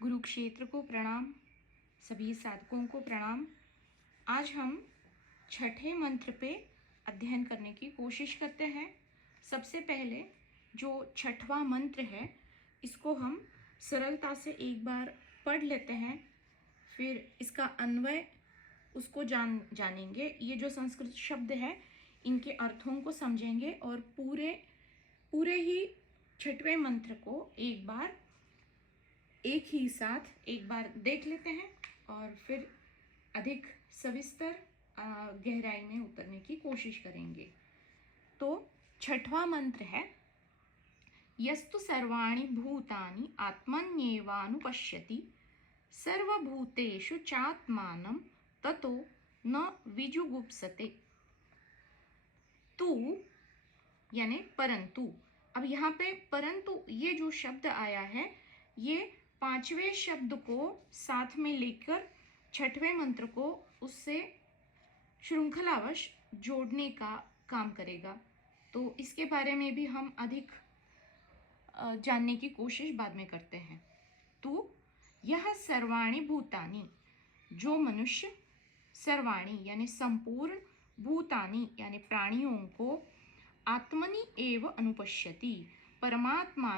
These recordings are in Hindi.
गुरुक्षेत्र को प्रणाम, सभी साधकों को प्रणाम। आज हम छठे मंत्र पे अध्ययन करने की कोशिश करते हैं। सबसे पहले जो छठवां मंत्र है इसको हम सरलता से एक बार पढ़ लेते हैं, फिर इसका अन्वय उसको जानेंगे। ये जो संस्कृत शब्द है इनके अर्थों को समझेंगे और पूरे ही छठवें मंत्र को एक ही साथ एक बार देख लेते हैं और फिर अधिक सविस्तर गहराई में उतरने की कोशिश करेंगे। तो छठवां मंत्र है, यस्तु सर्वाणि भूतानि आत्मन्येवानुपश्यति सर्वभूतेषु चात्मानं ततो न विजुगुप्सते। तू यानी परंतु। अब यहाँ पे परंतु ये जो शब्द आया है ये पांचवें शब्द को साथ में लेकर छठवें मंत्र को उससे श्रृंखलावश जोड़ने का काम करेगा। तो इसके बारे में भी हम अधिक जानने की कोशिश बाद में करते हैं। तो यह सर्वाणि भूतानि, जो मनुष्य सर्वाणि यानी संपूर्ण, भूतानि यानी प्राणियों को आत्मनि एव अनुपश्यति, परमात्मा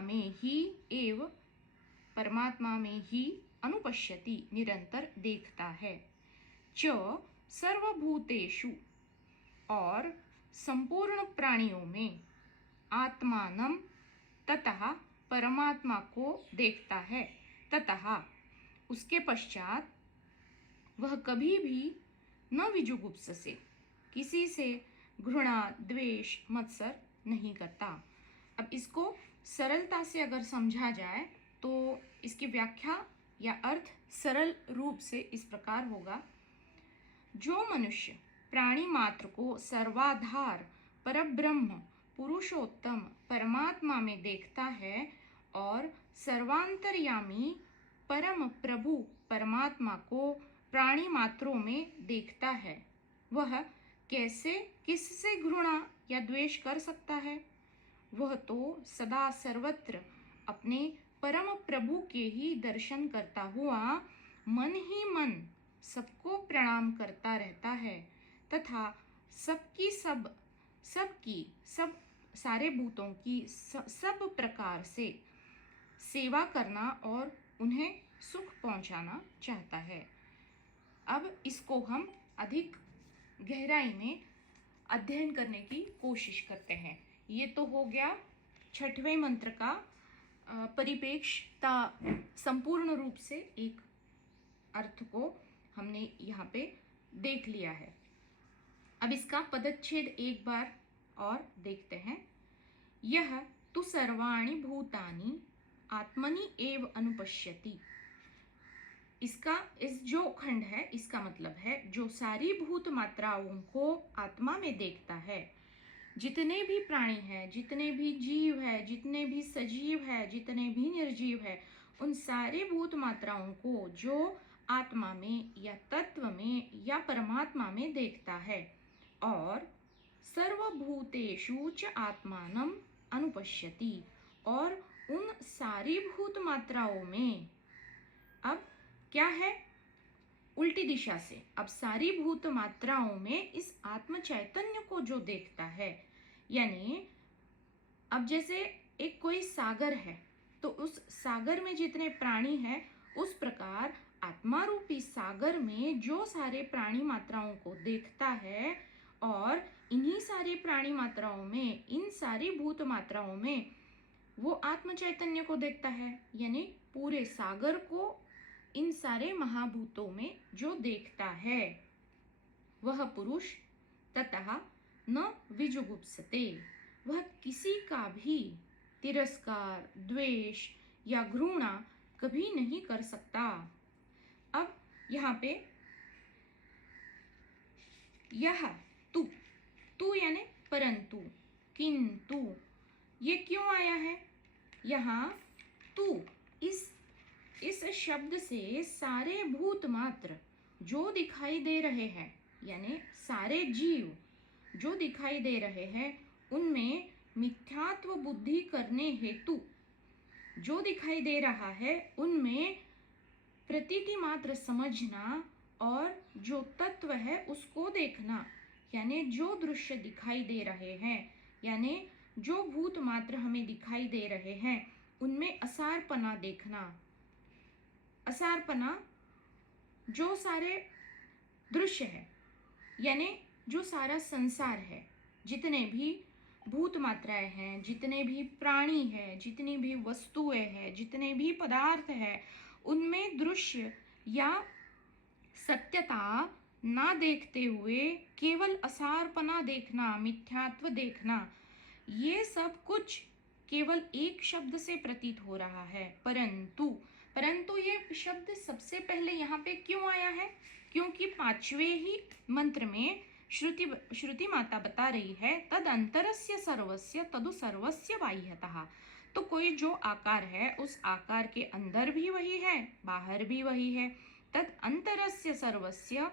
में ही अनुपश्यति निरंतर देखता है। च सर्वभूतेषु और संपूर्ण प्राणियों में, आत्मानं ततः परमात्मा को देखता है, ततः उसके पश्चात वह कभी भी न विजुगुप्ससे, किसी से घृणा द्वेष मत्सर नहीं करता। अब इसको सरलता से अगर समझा जाए तो इसकी व्याख्या या अर्थ सरल रूप से इस प्रकार होगा, जो मनुष्य प्राणी मात्र को सर्वाधार परब्रह्म पुरुषोत्तम परमात्मा में देखता है और सर्वांतर्यामी परम प्रभु परमात्मा को प्राणी मात्रों में देखता है, वह किससे घृणा या द्वेष कर सकता है? वह तो सदा सर्वत्र अपने परम प्रभु के ही दर्शन करता हुआ मन ही मन सबको प्रणाम करता रहता है तथा सब सारे भूतों की सब प्रकार से सेवा करना और उन्हें सुख पहुंचाना चाहता है। अब इसको हम अधिक गहराई में अध्ययन करने की कोशिश करते हैं। ये तो हो गया छठवें मंत्र का परिप्रेक्ष्यता, संपूर्ण रूप से एक अर्थ को हमने यहाँ पे देख लिया है। अब इसका पदच्छेद एक बार और देखते हैं। यह तु सर्वाणि भूतानि आत्मनि एव अनुपश्यति। इस जो खंड है इसका मतलब है जो सारी भूत मात्राओं को आत्मा में देखता है, जितने भी प्राणी हैं, जितने भी जीव है, जितने भी सजीव है, जितने भी निर्जीव है, उन सारे भूत मात्राओं को जो आत्मा में या तत्व में या परमात्मा में देखता है और सर्वभूतेषु च आत्मानं अनुपश्यति, और उन सारी भूत मात्राओं में, अब क्या है, उल्टी दिशा से, अब सारी भूत मात्राओं में इस आत्म चैतन्य को जो देखता है, यानी अब जैसे एक कोई सागर है तो उस सागर में जितने प्राणी हैं उस प्रकार आत्मा रूपी सागर में जो सारे प्राणी मात्राओं को देखता है और इन्हीं सारी प्राणी मात्राओं में, इन सारी भूत मात्राओं में वो आत्म चैतन्य को देखता है, यानी पूरे सागर को इन सारे महाभूतों में जो देखता है, वह पुरुष ततः न विजुगुप्सते, वह किसी का भी तिरस्कार द्वेष या घृणा कभी नहीं कर सकता। अब यहाँ पे यह तू यानी परंतु, किंतु, ये क्यों आया है? यहाँ तू इस शब्द से सारे भूत मात्र जो दिखाई दे रहे हैं, यानी सारे जीव जो दिखाई दे रहे हैं उनमें मिथ्यात्व बुद्धि करने हेतु जो दिखाई दे रहा है उनमें प्रतीति मात्र समझना और जो तत्व है उसको देखना, यानी जो दृश्य दिखाई दे रहे हैं, यानी जो भूत मात्र हमें दिखाई दे रहे हैं उनमें असारपना देखना। असारपना जो सारे दृश्य है, यानी जो सारा संसार है, जितने भी भूत मात्राएं हैं, जितने भी प्राणी हैं, जितनी भी वस्तुएं हैं, जितने भी पदार्थ हैं, उनमें दृश्य या सत्यता ना देखते हुए केवल असारपना देखना, मिथ्यात्व देखना, ये सब कुछ केवल एक शब्द से प्रतीत हो रहा है। परंतु ये शब्द सबसे पहले यहाँ पे क्यों आया है? क्योंकि 5वें ही मंत्र में श्रुति माता बता रही है, तद अंतरस्य सर्वस्य तदु सर्वस्य बाह्यतः। तो कोई जो आकार है उस आकार के अंदर भी वही है, बाहर भी वही है। तद अंतरस्य सर्वस्य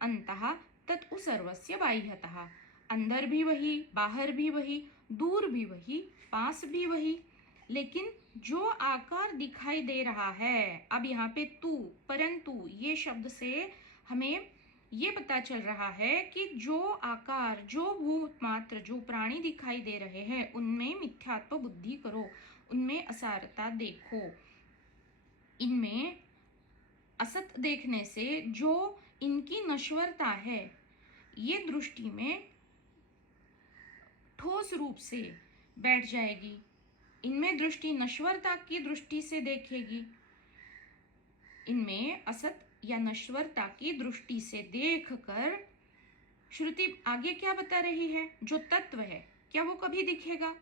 अंतः तत् सर्वस्य बाह्यतः। अंदर भी वही, बाहर भी वही, दूर भी वही, पास भी वही। लेकिन जो आकार दिखाई दे रहा है, अब यहाँ पे परंतु ये शब्द से हमें ये पता चल रहा है कि जो आकार, जो भूत मात्र, जो प्राणी दिखाई दे रहे हैं उनमें मिथ्यात्व बुद्धि करो, उनमें असारता देखो। इनमें असत देखने से जो इनकी नश्वरता है ये दृष्टि में ठोस रूप से बैठ जाएगी। इनमें दृष्टि नश्वरता की दृष्टि से देखेगी। इनमें असत या नश्वरता की दृष्टि से देखकर श्रुति आगे क्या बता रही है? जो तत्व है क्या वो कभी दिखेगा?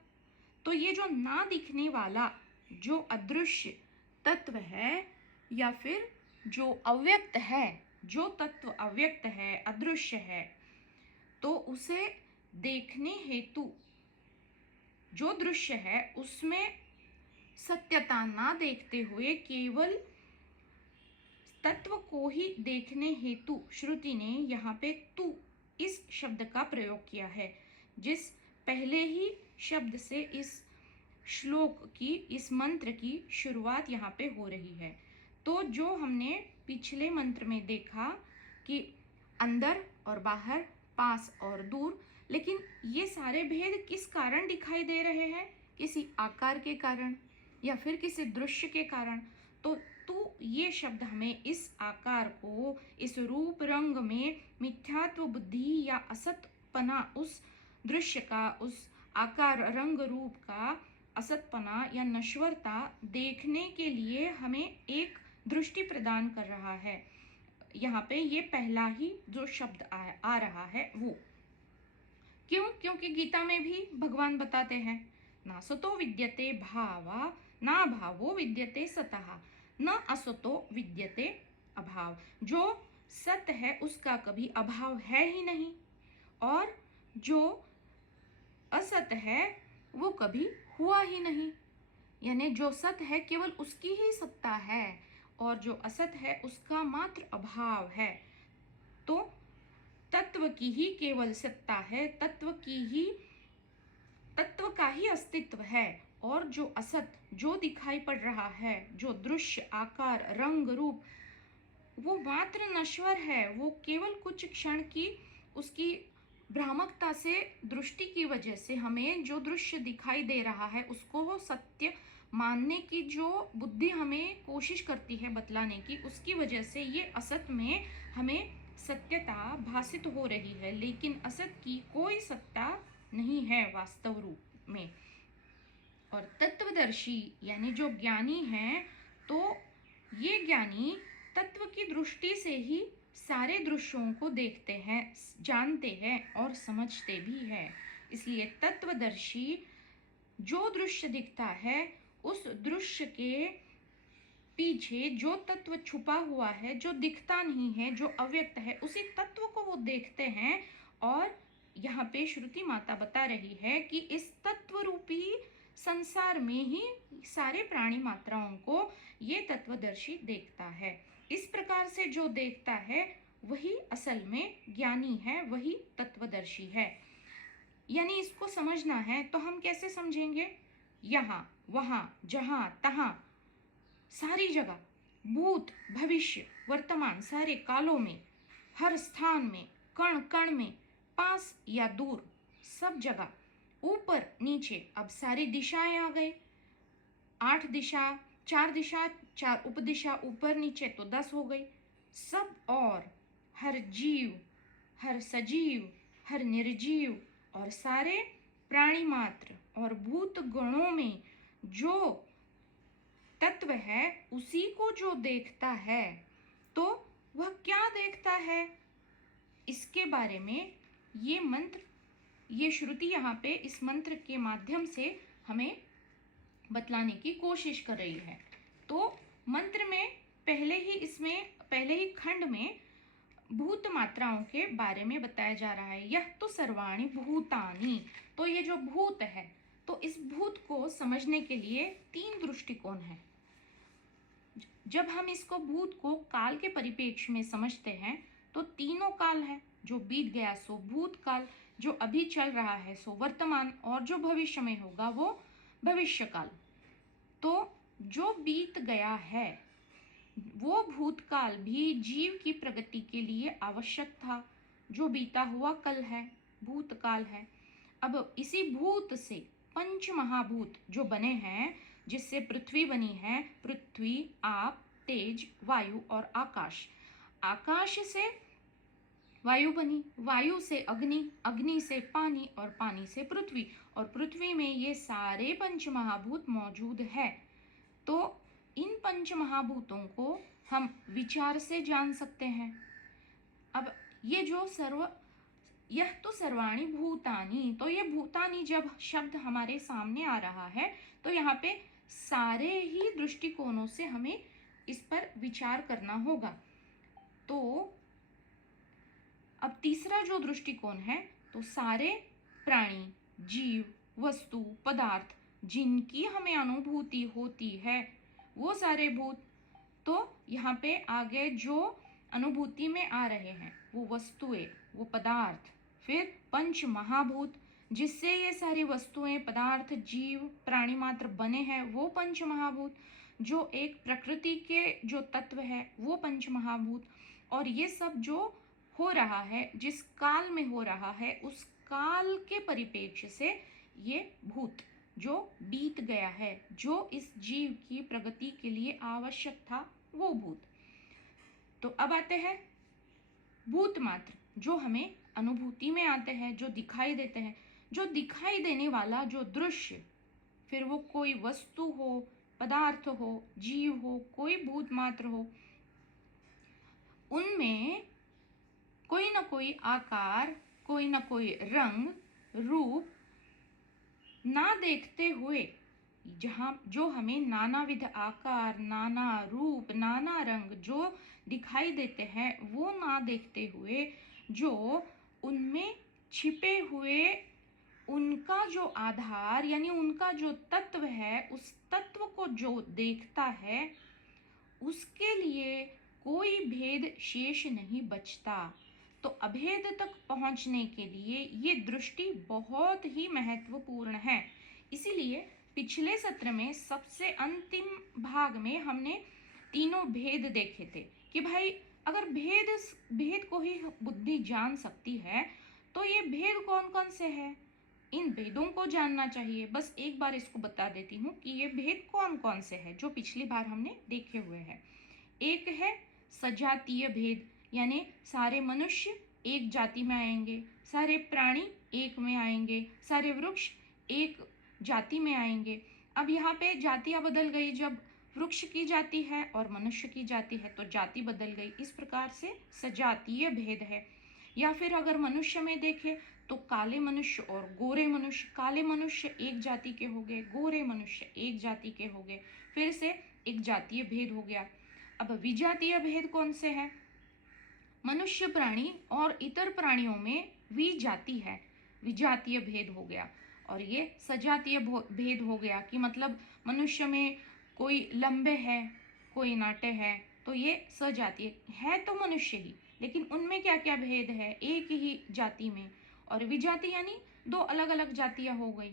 तो ये जो ना दिखने वाला जो अदृश्य तत्व है या फिर जो अव्यक्त है, जो तत्व अव्यक्त है, अदृश्य है, तो उसे देखने हेतु जो दृश्य है उसमें सत्यता ना देखते हुए केवल तत्व को ही देखने हेतु श्रुति ने यहाँ पे तू इस शब्द का प्रयोग किया है, जिस पहले ही शब्द से इस श्लोक की, इस मंत्र की शुरुआत यहाँ पे हो रही है। तो जो हमने पिछले मंत्र में देखा कि अंदर और बाहर, पास और दूर, लेकिन ये सारे भेद किस कारण दिखाई दे रहे हैं? किसी आकार के कारण या फिर किसी दृश्य के कारण। तो ये शब्द हमें इस आकार को, इस रूप रंग में मिथ्यात्व बुद्धि या असतपना, उस दृश्य का, उस आकार रंग रूप का असतपना या नश्वरता देखने के लिए हमें एक दृष्टि प्रदान कर रहा है। यहाँ पे ये पहला ही जो शब्द आ रहा है वो क्यों? क्योंकि गीता में भी भगवान बताते हैं, ना सतो विद्यते भावा ना भावो विद्यते सतः न असतो विद्यते अभाव। जो सत है उसका कभी अभाव है ही नहीं, और जो असत है वो कभी हुआ ही नहीं। यानी जो सत है केवल उसकी ही सत्ता है और जो असत है उसका मात्र अभाव है। तो तत्व की ही केवल सत्ता है, तत्व का ही अस्तित्व है, और जो असत, जो दिखाई पड़ रहा है, जो दृश्य, आकार, रंग, रूप, वो मात्र नश्वर है। वो केवल कुछ क्षण की उसकी भ्रामकता से, दृष्टि की वजह से हमें जो दृश्य दिखाई दे रहा है उसको वो सत्य मानने की जो बुद्धि हमें कोशिश करती है बतलाने की, उसकी वजह से ये असत में हमें सत्यता भासित हो रही है, लेकिन असत की कोई सत्ता नहीं है वास्तव रूप में। और तत्वदर्शी यानी जो ज्ञानी हैं, तो ये ज्ञानी तत्व की दृष्टि से ही सारे दृश्यों को देखते हैं, जानते हैं और समझते भी हैं। इसलिए तत्वदर्शी जो दृश्य दिखता है उस दृश्य के पीछे जो तत्व छुपा हुआ है, जो दिखता नहीं है, जो अव्यक्त है, उसी तत्व को वो देखते हैं। और यहाँ पे श्रुति माता बता रही है कि इस तत्व रूपी संसार में ही सारे प्राणी मात्राओं को ये तत्वदर्शी देखता है। इस प्रकार से जो देखता है वही असल में ज्ञानी है, वही तत्वदर्शी है। यानी इसको समझना है तो हम कैसे समझेंगे? यहाँ, वहाँ, जहाँ, तहाँ, सारी जगह भूत, भविष्य, वर्तमान सारे कालों में, हर स्थान में, कण कण में, पास या दूर, सब जगह, ऊपर नीचे, अब सारी दिशाएं आ गई। 8 दिशा, 4 दिशा, 4 उपदिशा, ऊपर नीचे तो 10 हो गई। सब और हर जीव, हर सजीव, हर निर्जीव और सारे प्राणी मात्र और भूत गणों में जो तत्व है उसी को जो देखता है तो वह क्या देखता है, इसके बारे में ये मंत्र, ये श्रुति यहाँ पे इस मंत्र के माध्यम से हमें बतलाने की कोशिश कर रही है। तो मंत्र में पहले ही खंड में भूत मात्राओं के बारे में बताया जा रहा है। यह तो सर्वाणि भूतानि, तो ये जो भूत है, तो इस भूत को समझने के लिए 3 दृष्टिकोण है। जब हम इसको भूत को काल के परिप्रेक्ष्य में समझते हैं तो तीनों काल है, जो बीत गया सो भूत काल, जो अभी चल रहा है सो वर्तमान, और जो भविष्य में होगा वो भविष्य काल। तो जो बीत गया है वो भूतकाल भी जीव की प्रगति के लिए आवश्यक था। जो बीता हुआ कल है, भूतकाल है। अब इसी भूत से 5 महाभूत जो बने हैं, जिससे पृथ्वी बनी है, पृथ्वी, आप, तेज, वायु और आकाश। आकाश से वायु बनी, वायु से अग्नि, अग्नि से पानी और पानी से पृथ्वी, और पृथ्वी में ये सारे 5 महाभूत मौजूद है। तो इन 5 महाभूतों को हम विचार से जान सकते हैं। अब ये जो यह तो सर्वाणि भूतानि, तो ये भूतानि जब शब्द हमारे सामने आ रहा है तो यहाँ पे सारे ही दृष्टिकोणों से हमें इस पर विचार करना होगा। तो अब तीसरा जो दृष्टिकोण है, तो सारे प्राणी, जीव, वस्तु, पदार्थ जिनकी हमें अनुभूति होती है वो सारे भूत। तो यहाँ पे आगे जो अनुभूति में आ रहे हैं वो वस्तुएं, वो पदार्थ, फिर 5 महाभूत जिससे ये सारी वस्तुएं, पदार्थ, जीव, प्राणी मात्र बने हैं वो 5 महाभूत, जो एक प्रकृति के जो तत्व है वो 5 महाभूत, और ये सब जो हो रहा है, जिस काल में हो रहा है उस काल के परिप्रेक्ष्य से ये भूत जो बीत गया है, जो इस जीव की प्रगति के लिए आवश्यक था वो भूत। तो अब आते हैं भूत मात्र, जो हमें अनुभूति में आते हैं, जो दिखाई देते हैं। जो दिखाई देने वाला जो दृश्य, फिर वो कोई वस्तु हो, पदार्थ हो, जीव हो, कोई भूत मात्र हो, उनमें कोई ना कोई आकार, कोई ना कोई रंग, रूप ना देखते हुए, जहाँ जो हमें नानाविध आकार, नाना रूप, नाना रंग जो दिखाई देते हैं, वो ना देखते हुए जो उनमें छिपे हुए उनका जो आधार यानी उनका जो तत्व है, उस तत्व को जो देखता है उसके लिए कोई भेद शेष नहीं बचता। तो अभेद तक पहुंचने के लिए ये दृष्टि बहुत ही महत्वपूर्ण है। इसीलिए पिछले सत्र में सबसे अंतिम भाग में हमने तीनों भेद देखे थे कि भाई अगर भेद को ही बुद्धि जान सकती है तो ये भेद कौन कौन से हैं, इन भेदों को जानना चाहिए। बस एक बार इसको बता देती हूँ कि ये भेद कौन कौन से हैं जो पिछली बार हमने देखे हुए हैं। एक है सजातीय भेद, यानी सारे मनुष्य एक जाति में आएंगे, सारे प्राणी एक में आएंगे, सारे वृक्ष एक जाति में आएंगे। अब यहाँ पे जातियाँ बदल गई, जब वृक्ष की जाति है और मनुष्य की जाति है तो जाति बदल गई। इस प्रकार से सजातीय भेद है। या फिर अगर मनुष्य में देखें तो काले मनुष्य और गोरे मनुष्य, काले मनुष्य एक जाति के हो गए, गोरे मनुष्य एक जाति के हो गए, फिर से एक जातीय भेद हो गया। अब विजातीय भेद कौन से है? मनुष्य प्राणी और इतर प्राणियों में विजाति है, विजातीय भेद हो गया। और ये सजातीय भेद हो गया कि मतलब मनुष्य में कोई लंबे है, कोई नाटे है, तो ये सजातीय है तो मनुष्य ही, लेकिन उनमें क्या क्या भेद है एक ही जाति में। और विजाति यानी 2 अलग अलग जातियां हो गई,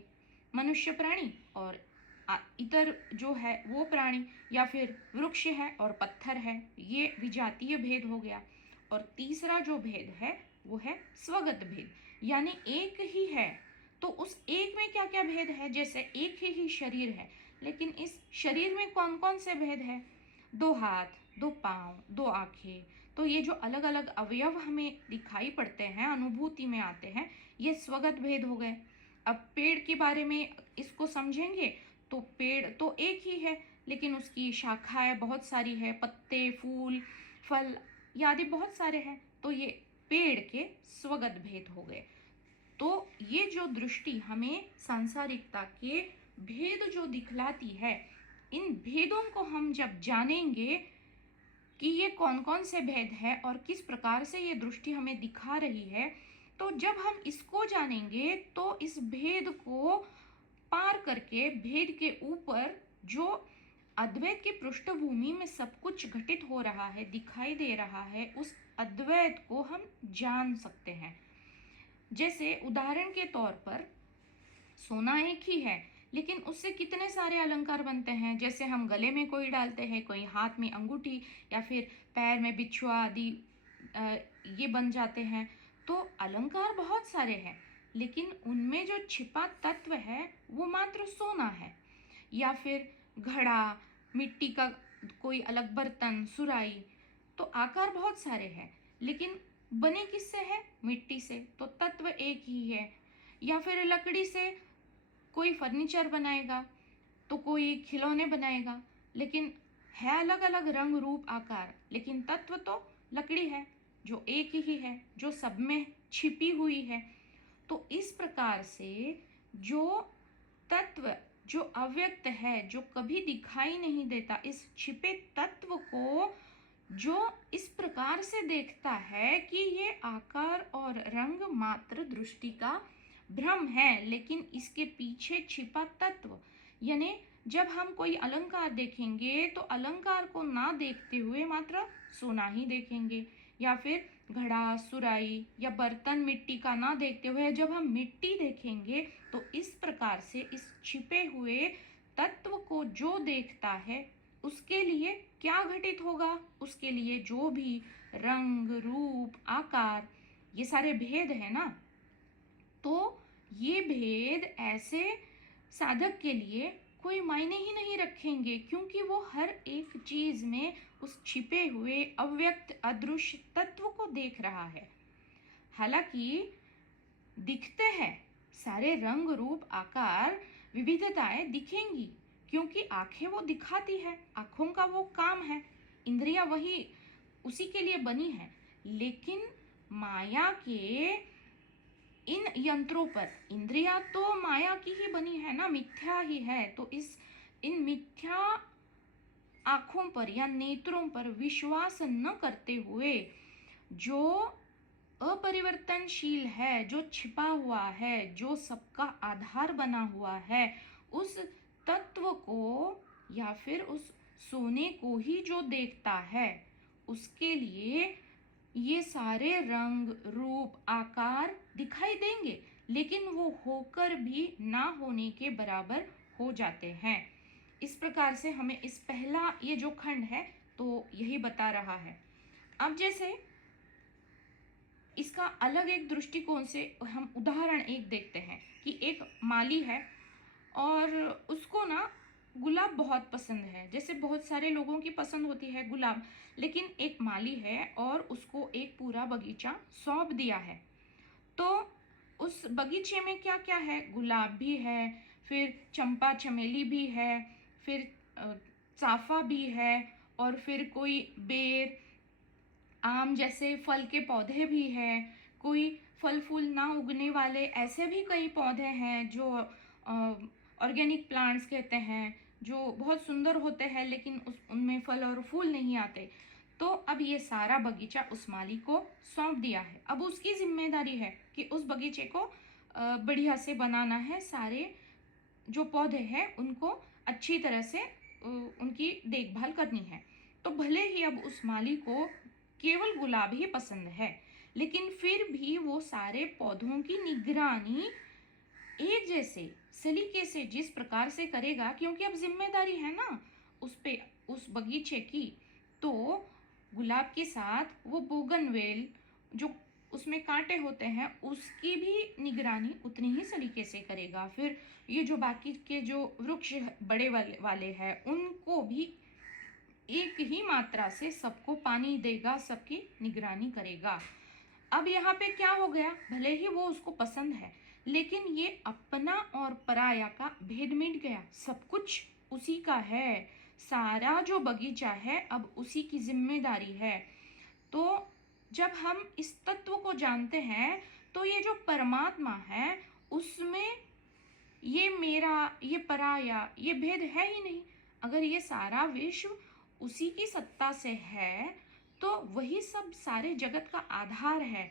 मनुष्य प्राणी और इतर जो है वो प्राणी, या फिर वृक्ष है और पत्थर है, ये विजातीय भेद हो गया। और तीसरा जो भेद है वो है स्वगत भेद, यानी एक ही है तो उस एक में क्या क्या भेद है। जैसे एक ही शरीर है, लेकिन इस शरीर में कौन कौन से भेद है, 2 हाथ, 2 पाँव, 2 आँखें। तो ये जो अलग अलग अवयव हमें दिखाई पड़ते हैं, अनुभूति में आते हैं, ये स्वगत भेद हो गए। अब पेड़ के बारे में इसको समझेंगे तो पेड़ तो एक ही है, लेकिन उसकी शाखाएं बहुत सारी है, पत्ते, फूल, फल आदि बहुत सारे हैं, तो ये पेड़ के स्वगत भेद हो गए। तो ये जो दृष्टि हमें सांसारिकता के भेद जो दिखलाती है, इन भेदों को हम जब जानेंगे कि ये कौन कौन से भेद है और किस प्रकार से ये दृष्टि हमें दिखा रही है, तो जब हम इसको जानेंगे तो इस भेद को पार करके भेद के ऊपर जो अद्वैत की पृष्ठभूमि में सब कुछ घटित हो रहा है, दिखाई दे रहा है, उस अद्वैत को हम जान सकते हैं। जैसे उदाहरण के तौर पर सोना एक ही है, लेकिन उससे कितने सारे अलंकार बनते हैं। जैसे हम गले में कोई डालते हैं, कोई हाथ में अंगूठी, या फिर पैर में बिछुआ आदि ये बन जाते हैं। तो अलंकार बहुत सारे हैं, लेकिन उनमें जो छिपा तत्व है वो मात्र सोना है। या फिर घड़ा, मिट्टी का कोई अलग बर्तन, सुराही, तो आकार बहुत सारे हैं, लेकिन बने किससे है, मिट्टी से, तो तत्व एक ही है। या फिर लकड़ी से कोई फर्नीचर बनाएगा, तो कोई खिलौने बनाएगा, लेकिन है अलग अलग रंग रूप आकार, लेकिन तत्व तो लकड़ी है जो एक ही है, जो सब में छिपी हुई है। तो इस प्रकार से जो तत्व जो अव्यक्त है, जो कभी दिखाई नहीं देता, इस छिपे तत्व को जो इस प्रकार से देखता है कि ये आकार और रंग मात्र दृष्टि का भ्रम है, लेकिन इसके पीछे छिपा तत्व, यानी जब हम कोई अलंकार देखेंगे तो अलंकार को ना देखते हुए मात्र सोना ही देखेंगे, या फिर घड़ा, सुराही या बर्तन मिट्टी का ना देखते हुए जब हम मिट्टी देखेंगे, तो इस प्रकार से इस छिपे हुए तत्व को जो देखता है उसके लिए क्या घटित होगा, उसके लिए जो भी रंग रूप आकार ये सारे भेद है ना, तो ये भेद ऐसे साधक के लिए कोई मायने ही नहीं रखेंगे, क्योंकि वो हर एक चीज में उस छिपे हुए अव्यक्त अदृश्य तत्व को देख रहा है। हालांकि दिखते हैं सारे रंग रूप आकार विविधताएं दिखेंगी, क्योंकि आंखें वो दिखाती है, आंखों का वो काम है, इंद्रियां वही उसी के लिए बनी है। लेकिन माया के इन यंत्रों पर, इंद्रियां तो माया की ही बनी है ना, मिथ्या ही है, तो इन मिथ्या आंखों पर या नेत्रों पर विश्वास न करते हुए जो अपरिवर्तनशील है, जो छिपा हुआ है, जो सबका आधार बना हुआ है, उस तत्व को या फिर उस सोने को ही जो देखता है, उसके लिए ये सारे रंग रूप आकार दिखाई देंगे, लेकिन वो होकर भी ना होने के बराबर हो जाते हैं। इस प्रकार से हमें इस पहला ये जो खंड है तो यही बता रहा है। अब जैसे इसका अलग एक दृष्टिकोण से हम उदाहरण एक देखते हैं कि एक माली है और उसको ना गुलाब बहुत पसंद है। जैसे बहुत सारे लोगों की पसंद होती है गुलाब, लेकिन एक माली है और उसको एक पूरा बगीचा सौंप दिया है। तो उस बगीचे में क्या क्या है, गुलाब भी है, फिर चंपा चमेली भी है, फिर चाफा भी है, और फिर कोई बेर, आम जैसे फल के पौधे भी हैं, कोई फल फूल ना उगने वाले ऐसे भी कई पौधे हैं जो ऑर्गेनिक प्लांट्स कहते हैं, जो बहुत सुंदर होते हैं, लेकिन उनमें फल और फूल नहीं आते। तो अब ये सारा बगीचा उस माली को सौंप दिया है। अब उसकी जिम्मेदारी है कि उस बगीचे को बढ़िया से बनाना है, सारे जो पौधे हैं उनको अच्छी तरह से उनकी देखभाल करनी है। तो भले ही अब उस माली को केवल गुलाब ही पसंद है, लेकिन फिर भी वो सारे पौधों की निगरानी एक जैसे सलीके से जिस प्रकार से करेगा, क्योंकि अब जिम्मेदारी है ना उस पे, उस बगीचे की, तो गुलाब के साथ वो बोगनवेल जो उसमें कांटे होते हैं उसकी भी निगरानी उतनी ही सलीके से करेगा। फिर ये जो बाकी के जो वृक्ष बड़े वाले हैं उनको भी एक ही मात्रा से सबको पानी देगा, सबकी निगरानी करेगा। अब यहाँ पे क्या हो गया, भले ही वो उसको पसंद है लेकिन ये अपना और पराया का भेद मिट गया। सब कुछ उसी का है, सारा जो बगीचा है अब उसी की जिम्मेदारी है। तो जब हम इस तत्व को जानते हैं तो ये जो परमात्मा है उसमें ये मेरा, ये पराया, ये भेद है ही नहीं। अगर ये सारा विश्व उसी की सत्ता से है तो वही सब सारे जगत का आधार है,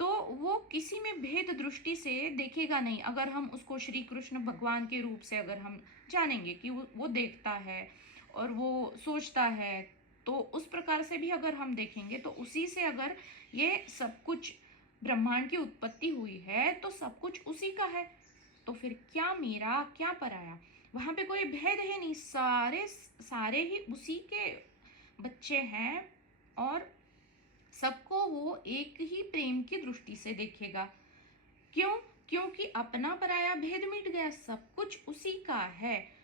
तो वो किसी में भेद दृष्टि से देखेगा नहीं। अगर हम उसको श्री कृष्ण भगवान के रूप से अगर हम जानेंगे कि वो देखता है और वो सोचता है, तो उस प्रकार से भी अगर हम देखेंगे तो उसी से अगर ये सब कुछ ब्रह्मांड की उत्पत्ति हुई है तो सब कुछ उसी का है। तो फिर क्या मेरा क्या पराया, वहां पे कोई भेद है नहीं, सारे सारे ही उसी के बच्चे हैं और सबको वो एक ही प्रेम की दृष्टि से देखेगा। क्यों? क्योंकि अपना पराया भेद मिट गया, सब कुछ उसी का है।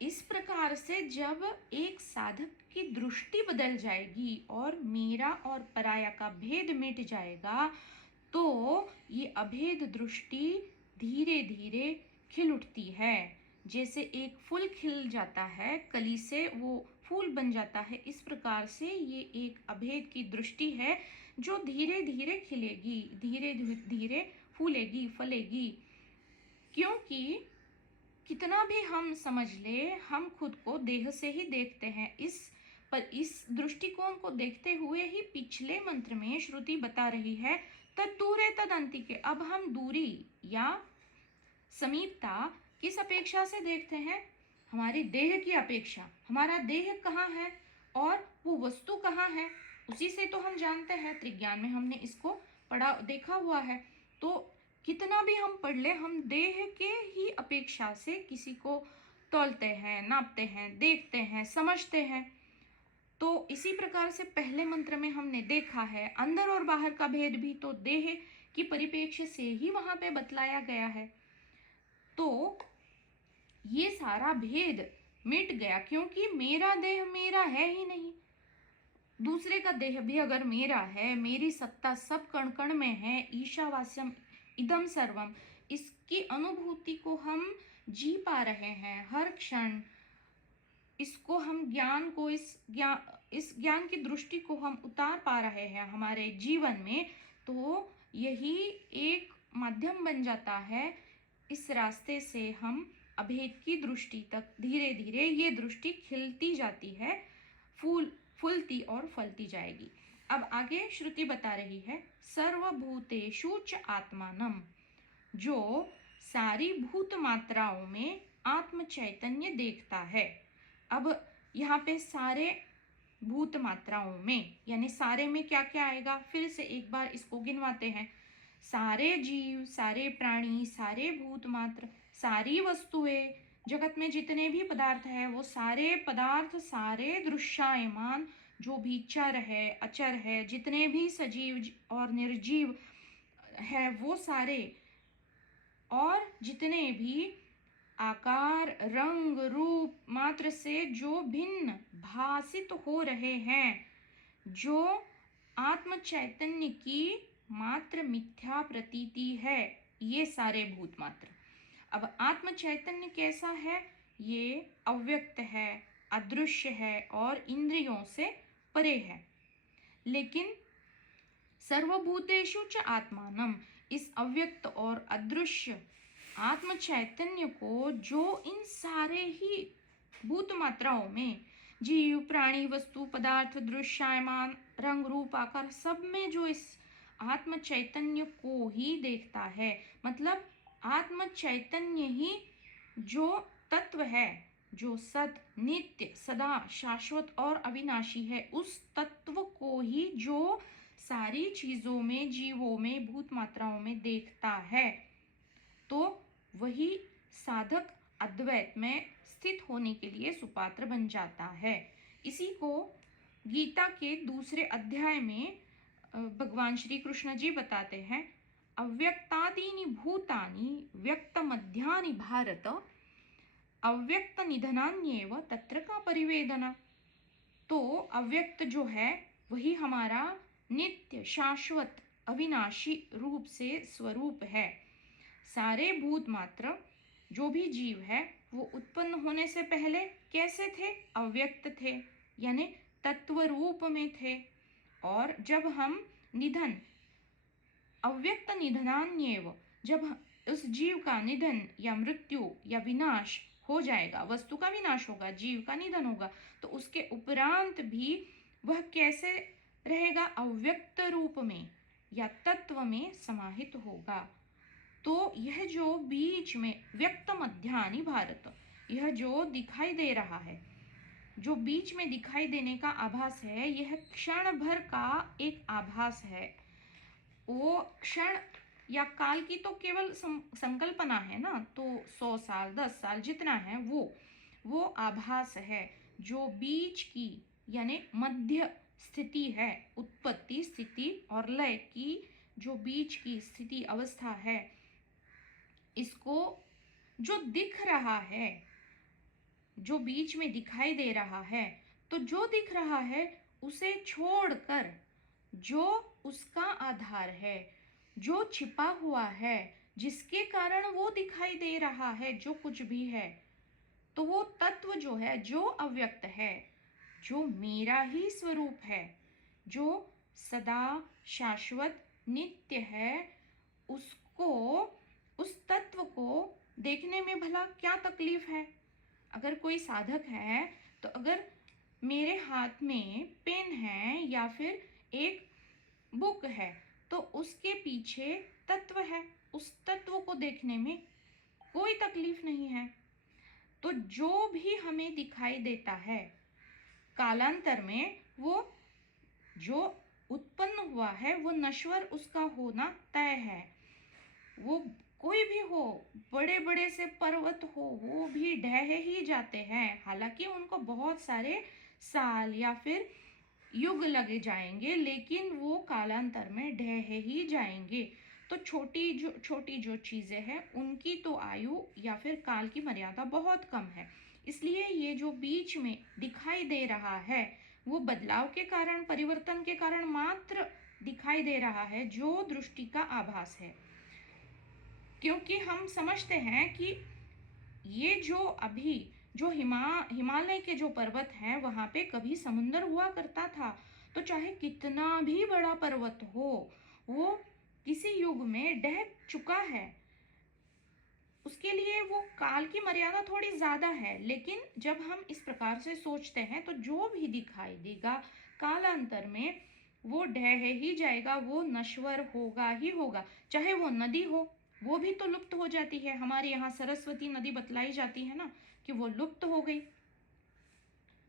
इस प्रकार से जब एक साधक की दृष्टि बदल जाएगी और मेरा और पराया का भेद मिट जाएगा तो ये अभेद दृष्टि धीरे धीरे खिल उठती है। जैसे एक फूल खिल जाता है, कली से वो फूल बन जाता है, इस प्रकार से ये एक अभेद की दृष्टि है जो धीरे धीरे खिलेगी, धीरे धीरे फूलेगी, फलेगी। क्योंकि कितना भी हम समझ ले, हम खुद को देह से ही देखते हैं। इस दृष्टिकोण को देखते हुए ही पिछले मंत्र में श्रुति बता रही है तद दूरे तद अंति के। अब हम दूरी या समीपता किस अपेक्षा से देखते हैं? हमारी देह की अपेक्षा। हमारा देह कहाँ है और वो वस्तु कहाँ है, उसी से तो हम जानते हैं। त्रिज्ञान में हमने इसको पढ़ा देखा हुआ है। तो कितना भी हम पढ़ ले, हम देह के ही अपेक्षा से किसी को तौलते हैं, नापते हैं, देखते हैं, समझते हैं। तो इसी प्रकार से पहले मंत्र में हमने देखा है अंदर और बाहर का भेद भी तो देह की परिप्रेक्ष्य से ही वहां पे बतलाया गया है। तो ये सारा भेद मिट गया क्योंकि मेरा देह मेरा है ही नहीं। दूसरे का देह भी अगर मेरा है, मेरी सत्ता सब कण कण में है, ईशावास्यम इदम सर्वम, इसकी अनुभूति को हम जी पा रहे हैं हर क्षण। इसको हम ज्ञान को, इस ज्ञान की दृष्टि को हम उतार पा रहे हैं हमारे जीवन में, तो यही एक माध्यम बन जाता है। इस रास्ते से हम अभेद की दृष्टि तक धीरे धीरे ये दृष्टि खिलती जाती है, फूलती और फलती जाएगी। अब आगे श्रुति बता रही है सर्वभूतेषु च आत्मानम, जो सारी भूत मात्राओं में आत्म चैतन्य देखता है। अब यहाँ पे सारे भूत मात्राओं में यानी सारे में क्या क्या आएगा, फिर से एक बार इसको गिनवाते हैं। सारे जीव, सारे प्राणी, सारे भूत मात्र, सारी वस्तुएं, जगत में जितने भी पदार्थ है वो सारे पदार्थ, सारे दृश्यायमान जो भी चर है, अचर है, जितने भी सजीव और निर्जीव है वो सारे, और जितने भी आकार, रंग, रूप मात्र से जो भिन्न भासित हो रहे हैं, जो आत्म चैतन्य की मात्र मिथ्या प्रतीति है, ये सारे भूत मात्र। अब आत्म चैतन्य कैसा है? ये अव्यक्त है, अदृश्य है और इंद्रियों से परे है। लेकिन सर्वभूतेषु च आत्मानम, इस अव्यक्त और अदृश्य आत्म चैतन्य को जो इन सारे ही भूत मात्राओं में, जीव, प्राणी, वस्तु, पदार्थ, दृश्यमान, रंग, रूप, आकार, सब में जो इस आत्म चैतन्य को ही देखता है, मतलब आत्म चैतन्य ही जो तत्व है, जो सत, नित्य, सदा, शाश्वत और अविनाशी है, उस तत्व को ही जो सारी चीजों में, जीवों में, भूत मात्राओं में देखता है, तो वही साधक अद्वैत में स्थित होने के लिए सुपात्र बन जाता है। इसी को गीता के दूसरे अध्याय में भगवान श्री कृष्ण जी बताते हैं, अव्यक्तादीनि भूतानि व्यक्त मध्यानि भारत अव्यक्त निधनान्येव तत्र का परिवेदना। तो अव्यक्त जो है वही हमारा नित्य शाश्वत अविनाशी रूप से स्वरूप है। सारे भूत मात्र जो भी जीव है वो उत्पन्न होने से पहले कैसे थे? अव्यक्त थे, यानी तत्व रूप में थे। और जब हम निधन, अव्यक्त निधनान्येव, जब उस जीव का निधन या मृत्यु या विनाश हो जाएगा, वस्तु का विनाश होगा, जीव का निधन होगा, तो उसके उपरांत भी वह कैसे रहेगा? अव्यक्त रूप में या तत्व में समाहित होगा। तो यह जो बीच में व्यक्त मध्यानि भारत, यह जो दिखाई दे रहा है, जो बीच में दिखाई देने का आभास है, यह क्षण भर का एक आभास है। वो क्षण या काल की तो केवल संकल्पना है ना, तो 100 साल 10 साल जितना है वो आभास है। जो बीच की यानी मध्य स्थिति है, उत्पत्ति स्थिति और लय की जो बीच की स्थिति अवस्था है, इसको जो दिख रहा है, जो बीच में दिखाई दे रहा है, तो जो दिख रहा है उसे छोड़कर जो उसका आधार है, जो छिपा हुआ है, जिसके कारण वो दिखाई दे रहा है, जो कुछ भी है, तो वो तत्व जो है, जो अव्यक्त है, जो मेरा ही स्वरूप है, जो सदा शाश्वत नित्य है, उसको, उस तत्व को देखने में भला क्या तकलीफ है? अगर कोई साधक है तो अगर मेरे हाथ में पेन है या फिर एक बुक है, तो उसके पीछे तत्व है, उस तत्व को देखने में कोई तकलीफ नहीं है। तो जो भी हमें दिखाई देता है कालांतर में, वो जो उत्पन्न हुआ है वो नश्वर उसका होना तय है। वो कोई भी हो, बड़े बड़े से पर्वत हो, वो भी ढह ही जाते हैं, हालांकि उनको बहुत सारे साल या फिर युग लगे जाएंगे, लेकिन वो कालांतर में ढह ही जाएंगे। तो छोटी जो चीजें हैं उनकी तो आयु या फिर काल की मर्यादा बहुत कम है। इसलिए ये जो बीच में दिखाई दे रहा है वो बदलाव के कारण, परिवर्तन के कारण मात्र दिखाई दे रहा है, जो दृष्टि का आभास है। क्योंकि हम समझते हैं कि ये जो अभी जो हिमालय के जो पर्वत हैं वहां पे कभी समुंदर हुआ करता था, तो चाहे कितना भी बड़ा पर्वत हो, वो किसी युग में ढह चुका है, उसके लिए वो काल की मर्यादा थोड़ी ज्यादा है। लेकिन जब हम इस प्रकार से सोचते हैं तो जो भी दिखाई देगा कालांतर में वो ढह ही जाएगा, वो नश्वर होगा ही होगा। चाहे वो नदी हो, वो भी तो लुप्त हो जाती है। हमारे यहाँ सरस्वती नदी बतलाई जाती है ना कि वो लुप्त हो गई।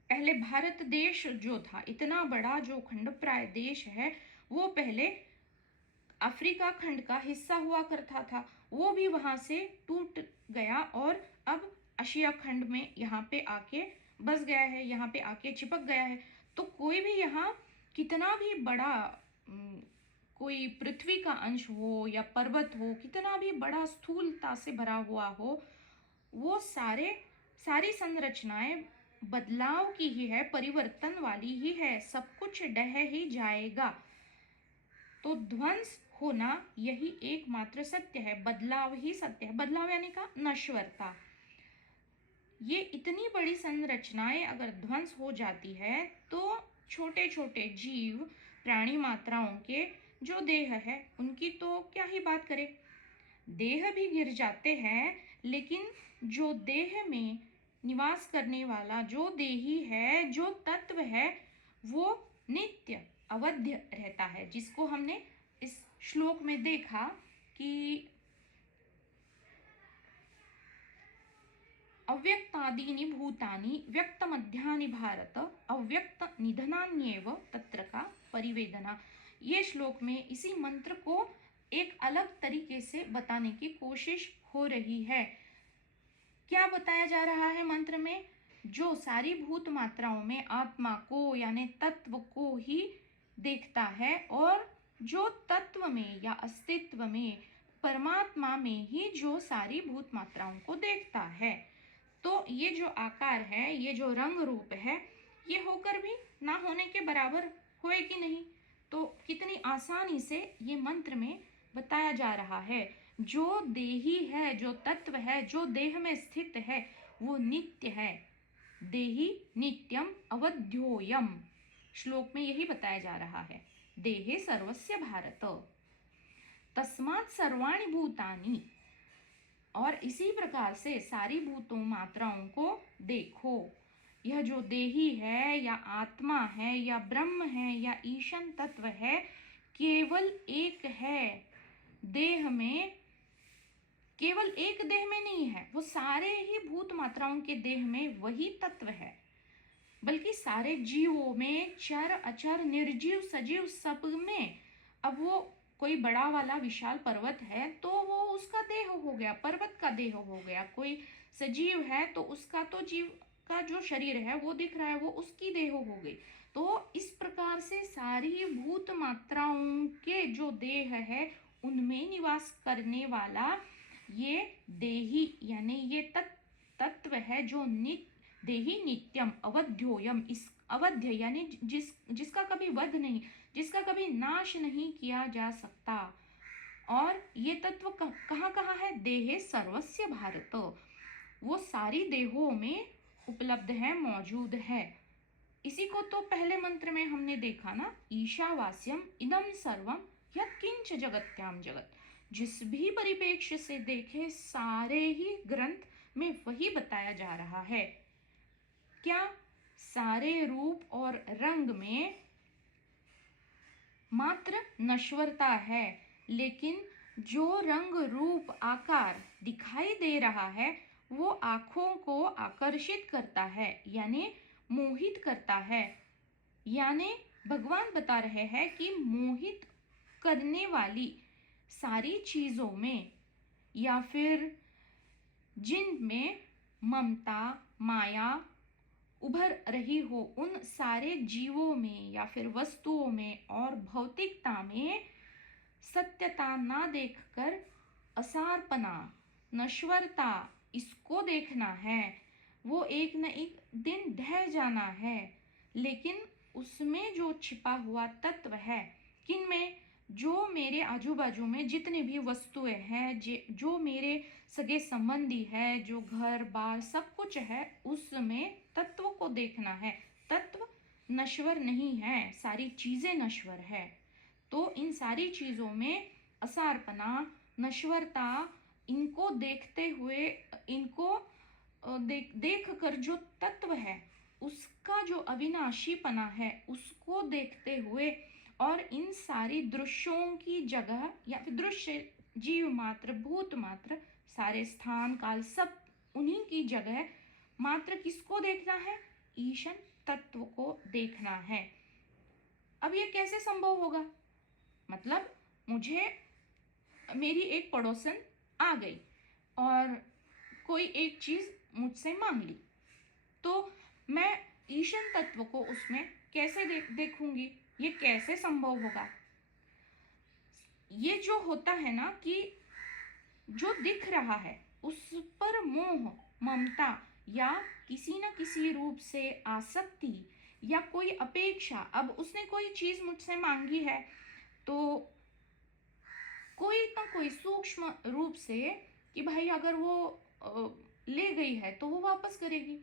पहले भारत देश जो था, इतना बड़ा जो खंडप्राय देश है, वो पहले अफ्रीका खंड का हिस्सा हुआ करता था, वो भी वहां से टूट गया और अब एशिया खंड में यहाँ पे आके बस गया है, यहाँ पे आके चिपक गया है। तो कोई भी यहाँ कितना भी बड़ा कोई पृथ्वी का अंश हो या पर्वत हो, कितना भी बड़ा स्थूलता से भरा हुआ हो, वो सारी संरचनाएं बदलाव की ही है, परिवर्तन वाली ही है, सब कुछ ढह ही जाएगा। तो ध्वंस होना यही एकमात्र सत्य है, बदलाव ही सत्य है। बदलाव यानी का नश्वरता। ये इतनी बड़ी संरचनाएं अगर ध्वंस हो जाती है तो छोटे छोटे जीव प्राणी मात्राओं के जो देह है उनकी तो क्या ही बात करें। देह भी गिर जाते हैं, लेकिन जो देह में निवास करने वाला जो देही है, जो तत्व है, वो नित्य अवध्य रहता है, जिसको हमने इस श्लोक में देखा कि अव्यक्तादीनि भूतानि व्यक्त मध्यानि भारत अव्यक्त निधनान्येव तत्र का परिवेदना। ये श्लोक में इसी मंत्र को एक अलग तरीके से बताने की कोशिश हो रही है। क्या बताया जा रहा है मंत्र में? जो सारी भूत मात्राओं में आत्मा को यानी तत्व को ही देखता है और जो तत्व में या अस्तित्व में परमात्मा में ही जो सारी भूत मात्राओं को देखता है। तो ये जो आकार है, ये जो रंग रूप है, ये होकर भी ना होने के बराबर होए कि नहीं? तो कितनी आसानी से ये मंत्र में बताया जा रहा है। जो देही है, जो तत्व है, जो देह में स्थित है, वो नित्य है। देही नित्यम अवध्योयम, श्लोक में यही बताया जा रहा है। देहे सर्वस्य भारत, तस्मात् सर्वाणि भूतानि, और इसी प्रकार से सारी भूतों मात्राओं को देखो। यह जो देही है या आत्मा है या ब्रह्म है या ईशन तत्व है, केवल एक है देह में, केवल एक देह में नहीं है, वो सारे ही भूत मात्राओं के देह में वही तत्व है, बल्कि सारे जीवों में, चर अचर निर्जीव सजीव सब में। अब वो कोई बड़ा वाला विशाल पर्वत है तो वो उसका देह हो गया, पर्वत का देह हो गया। कोई सजीव है तो उसका तो जीव का जो शरीर है वो दिख रहा है, वो उसकी देह हो गई। तो इस प्रकार से सारी भूत मात्राओं के जो देह है उनमें निवास करने वाला ये देही यानी ये तत्व है जो देही नित्यम अवध्योयम, इस अवध्य यानी जिसका कभी वध नहीं, जिसका कभी नाश नहीं किया जा सकता। और ये तत्व कहाँ कहाँ है? देहे सर्वस्य भारत, वो सारी देहों में उपलब्ध है, मौजूद है। इसी को तो पहले मंत्र में हमने देखा ना, ईशावास्यम इदम सर्वम यत्किंच जगत्याम जगत। जिस भी परिप्रेक्ष्य से देखे सारे ही ग्रंथ में वही बताया जा रहा है। क्या? सारे रूप और रंग में मात्र नश्वरता है, लेकिन जो रंग रूप आकार दिखाई दे रहा है वो आंखों को आकर्षित करता है यानी मोहित करता है। यानी भगवान बता रहे हैं कि मोहित करने वाली सारी चीजों में या फिर जिनमें ममता माया उभर रही हो, उन सारे जीवों में या फिर वस्तुओं में और भौतिकता में सत्यता ना देखकर असारपना, नश्वरता, इसको देखना है। वो एक न एक दिन ढह जाना है, लेकिन उसमें जो छिपा हुआ तत्व है, किनमें? जो मेरे आजू बाजू में जितनी भी वस्तुएं हैं, जो मेरे सगे संबंधी है, जो घर बार सब कुछ है, उसमें तत्व को देखना है। तत्व नश्वर नहीं है, सारी चीजें नश्वर है। तो इन सारी चीजों में असारपना, नश्वरता, इनको देखते हुए, इनको देख कर जो तत्व है उसका जो अविनाशीपना है उसको देखते हुए, और इन सारी दृश्यों की जगह या फिर दृश्य, जीव मात्र, भूत मात्र, सारे स्थान काल सब उन्हीं की जगह मात्र किसको देखना है? ईशन तत्व को देखना है। अब ये कैसे संभव होगा? मतलब मुझे, मेरी एक पड़ोसन आ गई और कोई एक चीज मुझसे मांग ली, तो मैं ईशन तत्व को उसमें कैसे देखूंगी? ये कैसे संभव होगा? ये जो होता है ना कि जो दिख रहा है उस पर मोह, ममता या किसी न किसी रूप से आसक्ति या कोई अपेक्षा। अब उसने कोई चीज मुझसे मांगी है तो कोई ना कोई सूक्ष्म रूप से कि भाई अगर वो ले गई है तो वो वापस करेगी।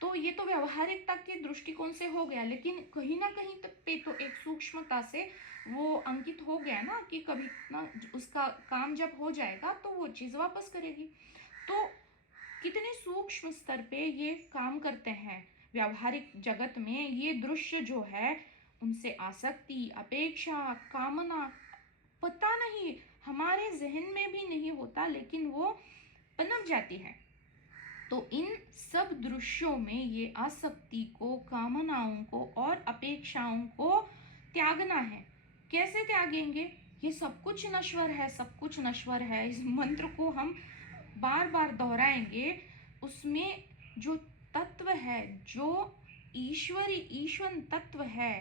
तो ये तो व्यवहारिकता के दृष्टिकोण से हो गया, लेकिन कहीं ना कहीं तक पे तो एक सूक्ष्मता से वो अंकित हो गया ना कि कभी ना उसका काम जब हो जाएगा तो वो चीज वापस करेगी। तो कितने सूक्ष्म स्तर पे ये काम करते हैं व्यावहारिक जगत में। ये दृश्य जो है उनसे आसक्ति, अपेक्षा, कामना, पता नहीं हमारे जहन में भी नहीं होता, लेकिन वो पनप जाती है। तो इन सब दृश्यों में ये आसक्ति को, कामनाओं को और अपेक्षाओं को त्यागना है। कैसे त्यागेंगे? ये सब कुछ नश्वर है, सब कुछ नश्वर है। इस मंत्र को हम बार बार दोहराएंगे उसमें जो तत्व है, जो ईश्वर तत्व है,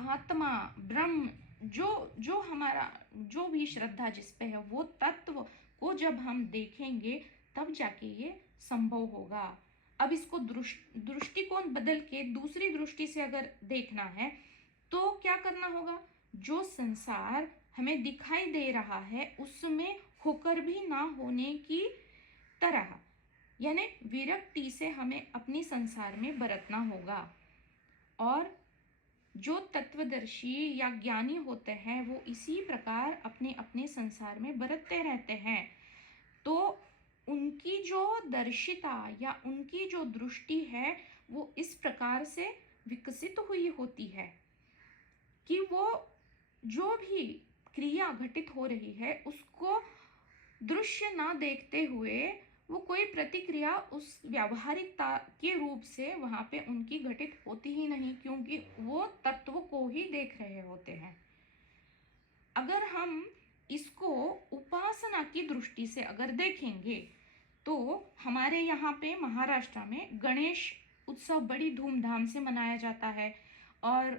आत्मा, ब्रह्म, जो जो हमारा जो भी श्रद्धा जिस पे है, वो तत्व को जब हम देखेंगे तब जाके ये संभव होगा। अब इसको दृष्टिकोण बदल के दूसरी दृष्टि से अगर देखना है तो क्या करना होगा? जो संसार हमें दिखाई दे रहा है उसमें होकर भी ना होने की तरह, यानी विरक्ति से हमें अपनी संसार में बरतना होगा। और जो तत्वदर्शी या ज्ञानी होते हैं वो इसी प्रकार अपने अपने संसार में बरतते रहते हैं। तो उनकी जो दर्शिता या उनकी जो दृष्टि है वो इस प्रकार से विकसित हुई होती है कि वो जो भी क्रिया घटित हो रही है उसको दृश्य ना देखते हुए वो कोई प्रतिक्रिया उस व्यावहारिकता के रूप से वहां पे उनकी घटित होती ही नहीं, क्योंकि वो तत्व को ही देख रहे होते हैं। अगर हम इसको उपासना की दृष्टि से अगर देखेंगे तो हमारे यहाँ पे महाराष्ट्र में गणेश उत्सव बड़ी धूमधाम से मनाया जाता है। और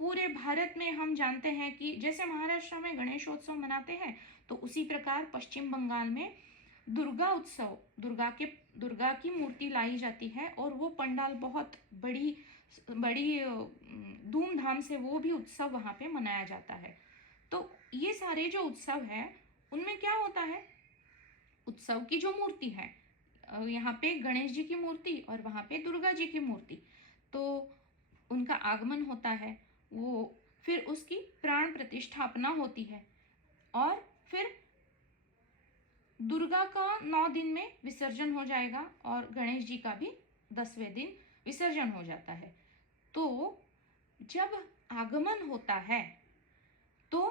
पूरे भारत में हम जानते हैं कि जैसे महाराष्ट्र में गणेशोत्सव मनाते हैं तो उसी प्रकार पश्चिम बंगाल में दुर्गा उत्सव, दुर्गा की मूर्ति लाई जाती है और वो पंडाल बहुत बड़ी बड़ी धूमधाम से वो भी उत्सव वहाँ पे मनाया जाता है। तो ये सारे जो उत्सव है उनमें क्या होता है, उत्सव की जो मूर्ति है, यहाँ पे गणेश जी की मूर्ति और वहाँ पे दुर्गा जी की मूर्ति, तो उनका आगमन होता है, वो फिर उसकी प्राण प्रतिष्ठापना होती है और फिर दुर्गा का 9 दिन में विसर्जन हो जाएगा और गणेश जी का भी 10वें दिन विसर्जन हो जाता है। तो जब आगमन होता है तो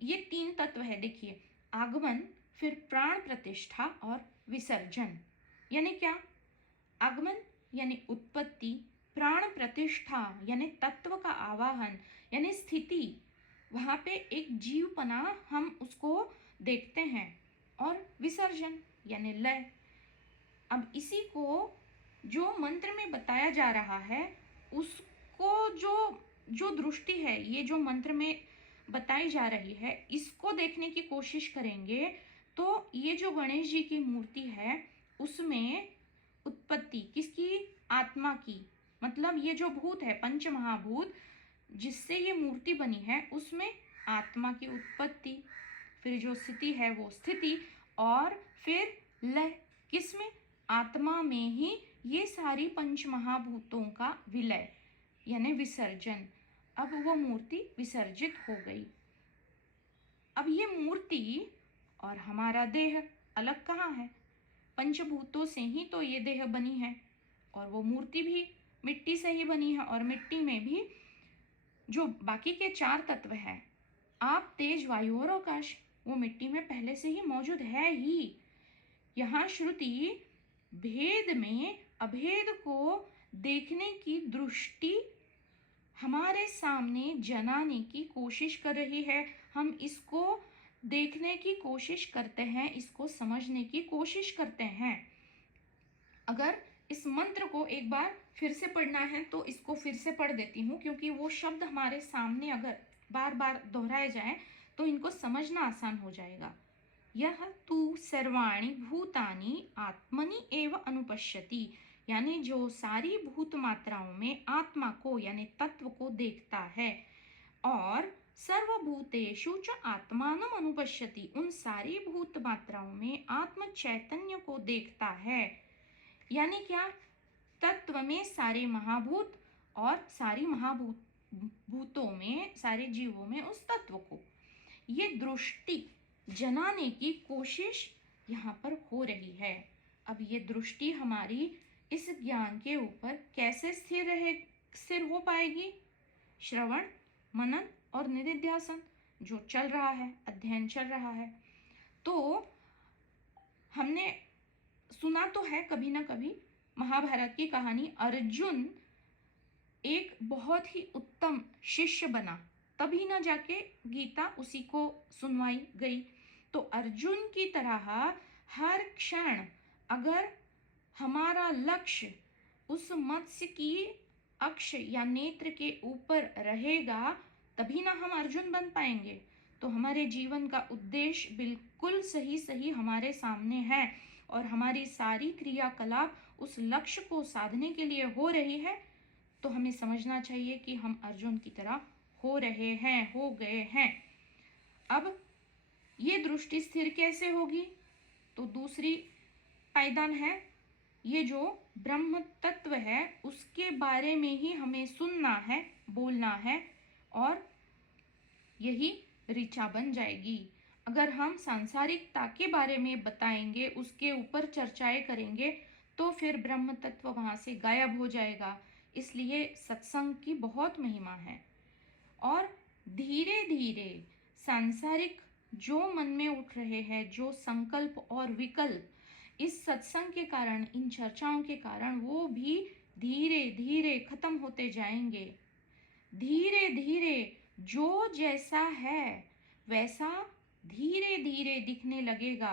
ये 3 तत्व है, देखिए, आगमन, फिर प्राण प्रतिष्ठा और विसर्जन। यानी क्या? आगमन यानी उत्पत्ति, प्राण प्रतिष्ठा यानी तत्व का आवाहन यानी स्थिति, वहां पे एक जीवपना हम उसको देखते हैं, और विसर्जन यानी लय। अब इसी को जो मंत्र में बताया जा रहा है उसको जो जो दृष्टि है, ये जो मंत्र में बताई जा रही है, इसको देखने की कोशिश करेंगे तो ये जो गणेश जी की मूर्ति है उसमें उत्पत्ति किसकी? आत्मा की। मतलब ये जो भूत है, पंच महाभूत जिससे ये मूर्ति बनी है, उसमें आत्मा की उत्पत्ति, फिर जो स्थिति है वो स्थिति, और फिर लय किसमें? आत्मा में ही ये सारी पंच महाभूतों का विलय यानी विसर्जन। अब वो मूर्ति विसर्जित हो गई। अब ये मूर्ति और हमारा देह अलग कहाँ है? पंचभूतों से ही तो ये देह बनी है और वो मूर्ति भी मिट्टी से ही बनी है, और मिट्टी में भी जो बाकी के 4 तत्व हैं, आप, तेज, वायु और आकाश, वो मिट्टी में पहले से ही मौजूद है ही। यहाँ श्रुति भेद में अभेद को देखने की दृष्टि हमारे सामने जनाने की कोशिश कर रही है। हम इसको देखने की कोशिश करते हैं, इसको समझने की कोशिश करते हैं। अगर इस मंत्र को एक बार फिर से पढ़ना है तो इसको फिर से पढ़ देती हूँ, क्योंकि वो शब्द हमारे सामने अगर बार बार दोहराए जाएं तो इनको समझना आसान हो जाएगा। यह तु सर्वाणि भूतानि आत्मनि एव अनुपश्यति, यानी जो सारी भूत मात्राओं में आत्मा को यानी तत्व को देखता है, और सर्वभूतेषु च आत्मानम अनुपश्यति, उन सारी भूत मात्राओं में आत्म चैतन्य को देखता है। यानी क्या? तत्व में सारे महाभूत और सारी भूतों में, सारे जीवों में उस तत्व को, ये दृष्टि जनाने की कोशिश यहाँ पर हो रही है। अब ये दृष्टि हमारी इस ज्ञान के ऊपर कैसे स्थिर हो पाएगी? श्रवण, मनन और निधिध्यासन जो चल रहा है, अध्ययन चल रहा है। तो हमने सुना तो है कभी ना कभी महाभारत की कहानी, अर्जुन एक बहुत ही उत्तम शिष्य बना, तभी ना जाके गीता उसी को सुनवाई गई। तो अर्जुन की तरह हर क्षण अगर हमारा लक्ष्य उस मत्स्य की अक्ष या नेत्र के ऊपर रहेगा, तभी ना हम अर्जुन बन पाएंगे। तो हमारे जीवन का उद्देश्य बिल्कुल सही सही हमारे सामने है और हमारी सारी क्रियाकलाप उस लक्ष्य को साधने के लिए हो रही है। तो हमें समझना चाहिए कि हम अर्जुन की तरह हो रहे हैं, हो गए हैं। अब ये दृष्टि स्थिर कैसे होगी? तो दूसरी पायदान है, ये जो ब्रह्म तत्व है उसके बारे में ही हमें सुनना है, बोलना है, और यही ऋचा बन जाएगी। अगर हम सांसारिकता के बारे में बताएंगे, उसके ऊपर चर्चाएं करेंगे, तो फिर ब्रह्म तत्व वहां से गायब हो जाएगा। इसलिए सत्संग की बहुत महिमा है। और धीरे धीरे सांसारिक जो मन में उठ रहे हैं, जो संकल्प और विकल्प, इस सत्संग के कारण, इन चर्चाओं के कारण, वो भी धीरे धीरे खत्म होते जाएंगे। धीरे धीरे जो जैसा है वैसा धीरे धीरे दिखने लगेगा,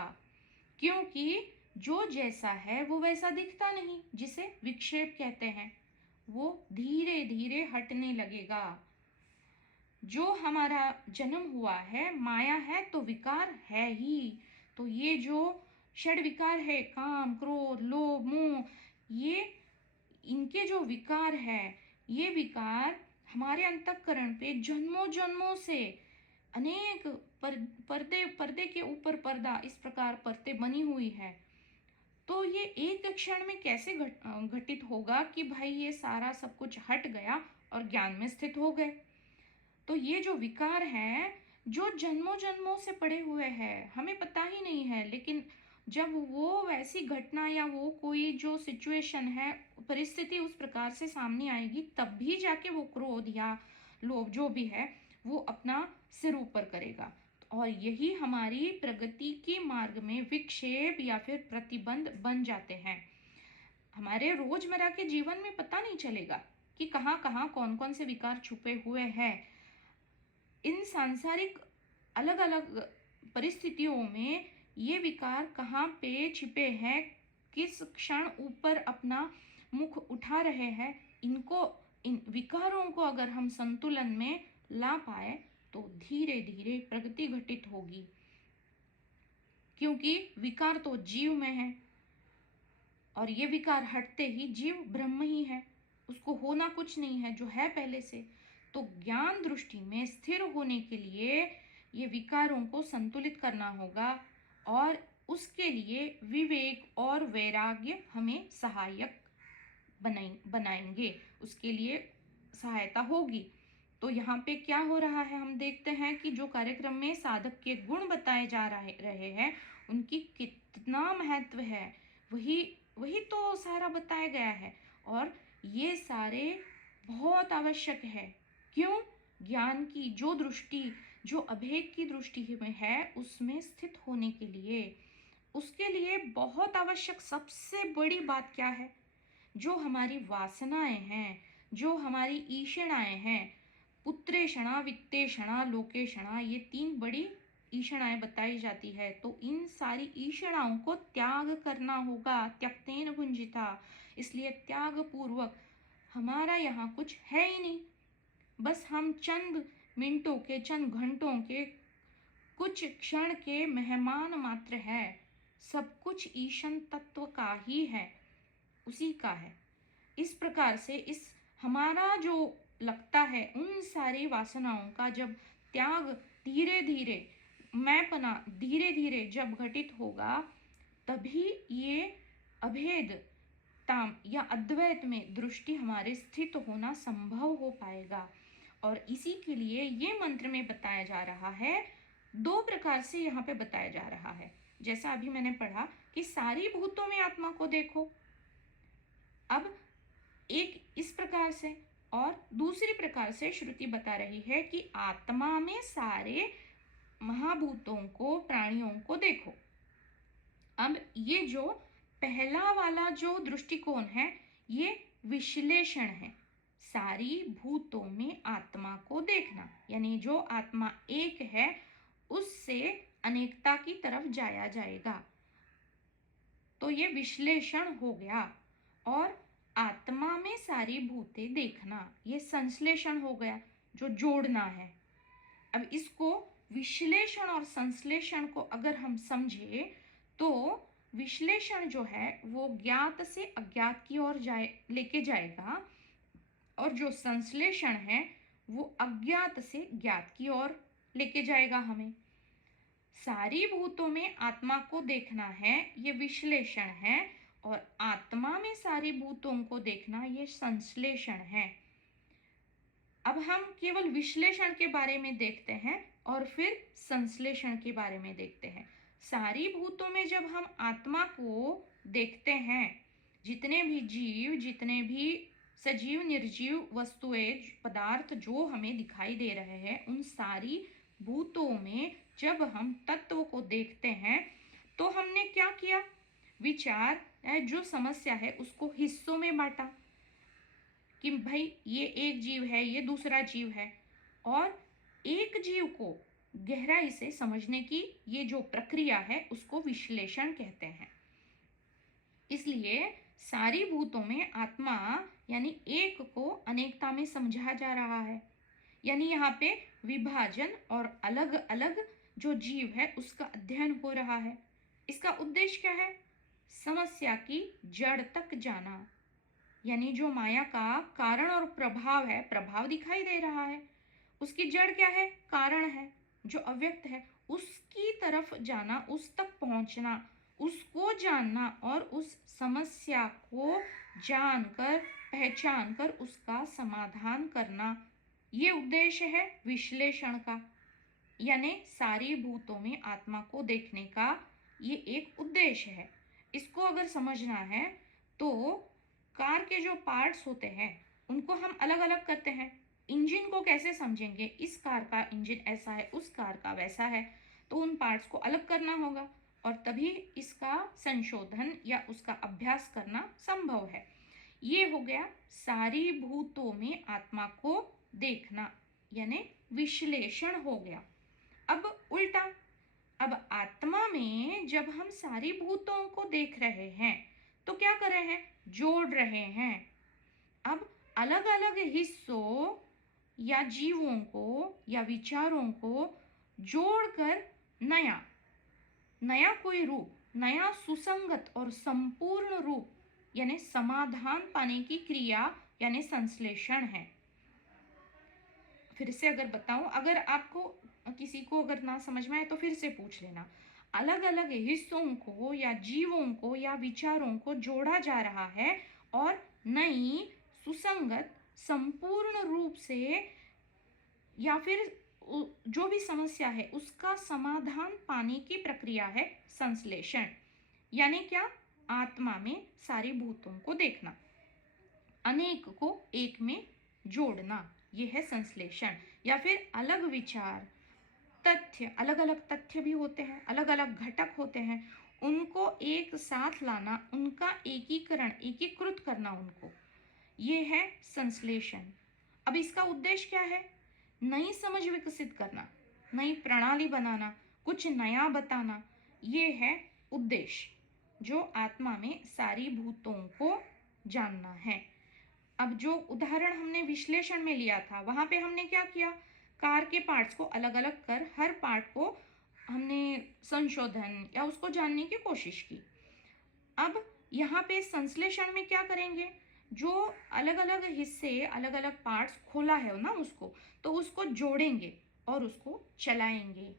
क्योंकि जो जैसा है वो वैसा दिखता नहीं, जिसे विक्षेप कहते हैं, वो धीरे धीरे हटने लगेगा। जो हमारा जन्म हुआ है माया है, तो विकार है ही। तो ये जो षड विकार है, काम, क्रोध, लोभ, मोह, ये इनके जो विकार है, ये विकार हमारे अंतःकरण पे जन्मों जन्मों से अनेक पर्दे पर्दे के ऊपर पर्दा, इस प्रकार परतें बनी हुई है। तो ये एक क्षण में कैसे घटित होगा कि भाई ये सारा सब कुछ हट गया और ज्ञान में स्थित हो गए? तो ये जो विकार है, जो जन्मों जन्मों से पड़े हुए हैं, हमें पता ही नहीं है, लेकिन जब वो वैसी घटना या वो कोई जो सिचुएशन है, परिस्थिति उस प्रकार से सामने आएगी, तब भी जाके वो क्रोध या लोभ जो भी है वो अपना सिर ऊपर करेगा। और यही हमारी प्रगति के मार्ग में विक्षेप या फिर प्रतिबंध बन जाते हैं। हमारे रोजमर्रा के जीवन में पता नहीं चलेगा कि कहाँ कहाँ कौन कौन से विकार छुपे हुए हैं। इन सांसारिक अलग अलग परिस्थितियों में ये विकार कहाँ पे छिपे हैं, किस क्षण ऊपर अपना मुख उठा रहे हैं, इन विकारों को अगर हम संतुलन में ला पाए तो धीरे धीरे प्रगति घटित होगी। क्योंकि विकार तो जीव में है और ये विकार हटते ही जीव ब्रह्म ही है, उसको होना कुछ नहीं है, जो है पहले से। तो ज्ञान दृष्टि में स्थिर होने के लिए ये विकारों को संतुलित करना होगा और उसके लिए विवेक और वैराग्य हमें सहायक बनाएंगे, उसके लिए सहायता होगी। तो यहाँ पे क्या हो रहा है, हम देखते हैं कि जो कार्यक्रम में साधक के गुण बताए जा रहे हैं, उनकी कितना महत्व है, वही वही तो सारा बताया गया है। और ये सारे बहुत आवश्यक है। क्यों? ज्ञान की जो दृष्टि, जो अभेद की दृष्टि में है, उसमें स्थित होने के लिए, उसके लिए बहुत आवश्यक सबसे बड़ी बात क्या है? जो हमारी वासनाएं हैं, जो हमारी ईषणाएं हैं, पुत्रेषणा, वित्तेषणा, लोकेषणा, ये 3 बड़ी ईषणाएं बताई जाती है। तो इन सारी ईषणाओं को त्याग करना होगा, त्यक्तेन भुंजिता। इसलिए त्याग पूर्वक, हमारा यहाँ कुछ है ही नहीं, बस हम चंद मिनटों के, चंद घंटों के, कुछ क्षण के मेहमान मात्र है। सब कुछ ईशन तत्व का ही है, उसी का है। इस प्रकार से इस हमारा जो लगता है उन सारी वासनाओं का जब त्याग धीरे धीरे, मैंपना धीरे धीरे जब घटित होगा, तभी ये अभेद ताम या अद्वैत में दृष्टि हमारे स्थित होना संभव हो पाएगा। और इसी के लिए ये मंत्र में बताया जा रहा है, 2 प्रकार से यहाँ पे बताया जा रहा है। जैसा अभी मैंने पढ़ा कि सारी भूतों में आत्मा को देखो, अब एक इस प्रकार से, और दूसरी प्रकार से श्रुति बता रही है कि आत्मा में सारे महाभूतों को, प्राणियों को देखो। अब ये जो पहला वाला जो दृष्टिकोण है, ये विश्लेषण है, सारी भूतों में आत्मा को देखना, यानी जो आत्मा एक है उससे अनेकता की तरफ जाया जाएगा। तो ये विश्लेषण हो गया। और आत्मा में सारी भूतें देखना, ये संश्लेषण हो गया, जो जोड़ना है। अब इसको विश्लेषण और संश्लेषण को अगर हम समझे तो विश्लेषण जो है वो ज्ञात से अज्ञात की ओर लेके जाएगा, और जो संश्लेषण है वो अज्ञात से ज्ञात की ओर लेके जाएगा हमें। सारी भूतों में आत्मा को देखना है, ये विश्लेषण है, और आत्मा में सारी भूतों को देखना ये संश्लेषण है। अब हम केवल विश्लेषण के बारे में देखते हैं और फिर संश्लेषण के बारे में देखते हैं। सारी भूतों में जब हम आत्मा को देखते हैं, जितने भी जीव, जितने भी सजीव निर्जीव वस्तुएं, पदार्थ जो हमें दिखाई दे रहे हैं, उन सारी भूतों में जब हम तत्व को देखते हैं तो हमने क्या किया? विचार, जो समस्या है उसको हिस्सों में बांटा कि भाई ये एक जीव है, ये दूसरा जीव है, और एक जीव को गहराई से समझने की ये जो प्रक्रिया है उसको विश्लेषण कहते हैं। इसलिए सारी भूतों में आत्मा यानी एक को अनेकता में समझा जा रहा है, यानी यहाँ पे विभाजन और अलग अलग जो जीव है उसका अध्ययन हो रहा है। इसका उद्देश्य क्या है? समस्या की जड़ तक जाना, यानी जो माया का कारण और प्रभाव है, प्रभाव दिखाई दे रहा है, उसकी जड़ क्या है? कारण है जो अव्यक्त है, उसकी तरफ जाना, उस तक पहुंचना, उसको जानना और उस समस्या को जानकर, पहचान कर उसका समाधान करना, ये उद्देश्य है विश्लेषण का। यानी सारी भूतों में आत्मा को देखने का ये एक उद्देश्य है। इसको अगर समझना है तो कार के जो पार्ट्स होते हैं उनको हम अलग अलग करते हैं। इंजन को कैसे समझेंगे? इस कार का इंजन ऐसा है, उस कार का वैसा है, तो उन पार्ट्स को अलग करना होगा और तभी इसका संशोधन या उसका अभ्यास करना संभव है। ये हो गया सारी भूतों में आत्मा को देखना, यानी विश्लेषण हो गया। अब उल्टा, अब आत्मा में जब हम सारी भूतों को देख रहे हैं तो क्या कर रहे हैं? जोड़ रहे हैं। अब अलग अलग हिस्सों या जीवों को या विचारों को जोड़कर नया नया कोई रूप, नया सुसंगत और संपूर्ण रूप यानी समाधान पाने की क्रिया यानी संश्लेषण है। फिर से अगर बताऊं, अगर आपको किसी को अगर ना समझ में आए तो फिर से पूछ लेना। अलग अलग हिस्सों को या जीवों को या विचारों को जोड़ा जा रहा है और नई सुसंगत संपूर्ण रूप से या फिर जो भी समस्या है उसका समाधान पाने की प्रक्रिया है संश्लेषण। यानी क्या? आत्मा में सारी भूतों को देखना, अनेक को एक में जोड़ना, यह है संश्लेषण। या फिर अलग विचार, तथ्य, अलग अलग तथ्य भी होते हैं, अलग अलग घटक होते हैं, उनको एक साथ लाना, उनका एकीकरण, एकीकृत करना उनको, ये है संश्लेषण। अब इसका उद्देश्य क्या है? नई समझ विकसित करना, नई प्रणाली बनाना, कुछ नया बताना, ये है उद्देश्य जो आत्मा में सारी भूतों को जानना है। अब जो उदाहरण हमने विश्लेषण में लिया था वहां पे हमने क्या किया? कार के पार्ट्स को अलग अलग कर हर पार्ट को हमने संशोधन या उसको जानने की कोशिश की। अब यहाँ पे संश्लेषण में क्या करेंगे? जो अलग अलग हिस्से, अलग अलग पार्ट्स खोला है ना उसको, तो उसको जोड़ेंगे और उसको चलाएंगे,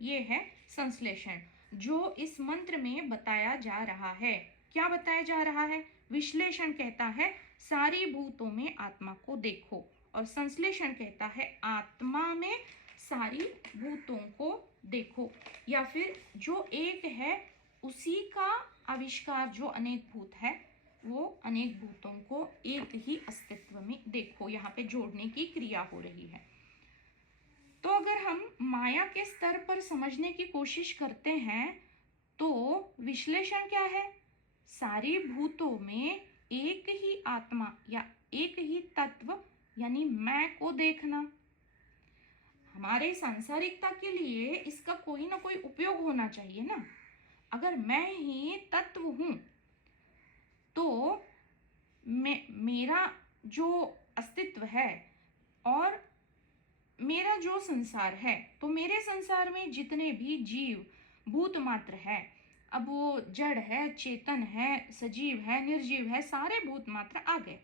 ये है संश्लेषण जो इस मंत्र में बताया जा रहा है। क्या बताया जा रहा है? विश्लेषण कहता है सारी भूतों में आत्मा को देखो, और संश्लेषण कहता है आत्मा में सारी भूतों को देखो, या फिर जो एक है उसी का आविष्कार, जो अनेक भूत है वो अनेक भूतों को एक ही अस्तित्व में देखो। यहाँ पे जोड़ने की क्रिया हो रही है। तो अगर हम माया के स्तर पर समझने की कोशिश करते हैं तो विश्लेषण क्या है? सारी भूतों में एक ही आत्मा या एक ही तत्व यानी मैं को देखना। हमारे सांसारिकता के लिए इसका कोई ना कोई उपयोग होना चाहिए ना। अगर मैं ही तत्व हूँ तो मेरा जो अस्तित्व है और मेरा जो संसार है, तो मेरे संसार में जितने भी जीव भूत मात्र है, अब वो जड़ है, चेतन है, सजीव है, निर्जीव है, सारे भूत मात्र आ गए,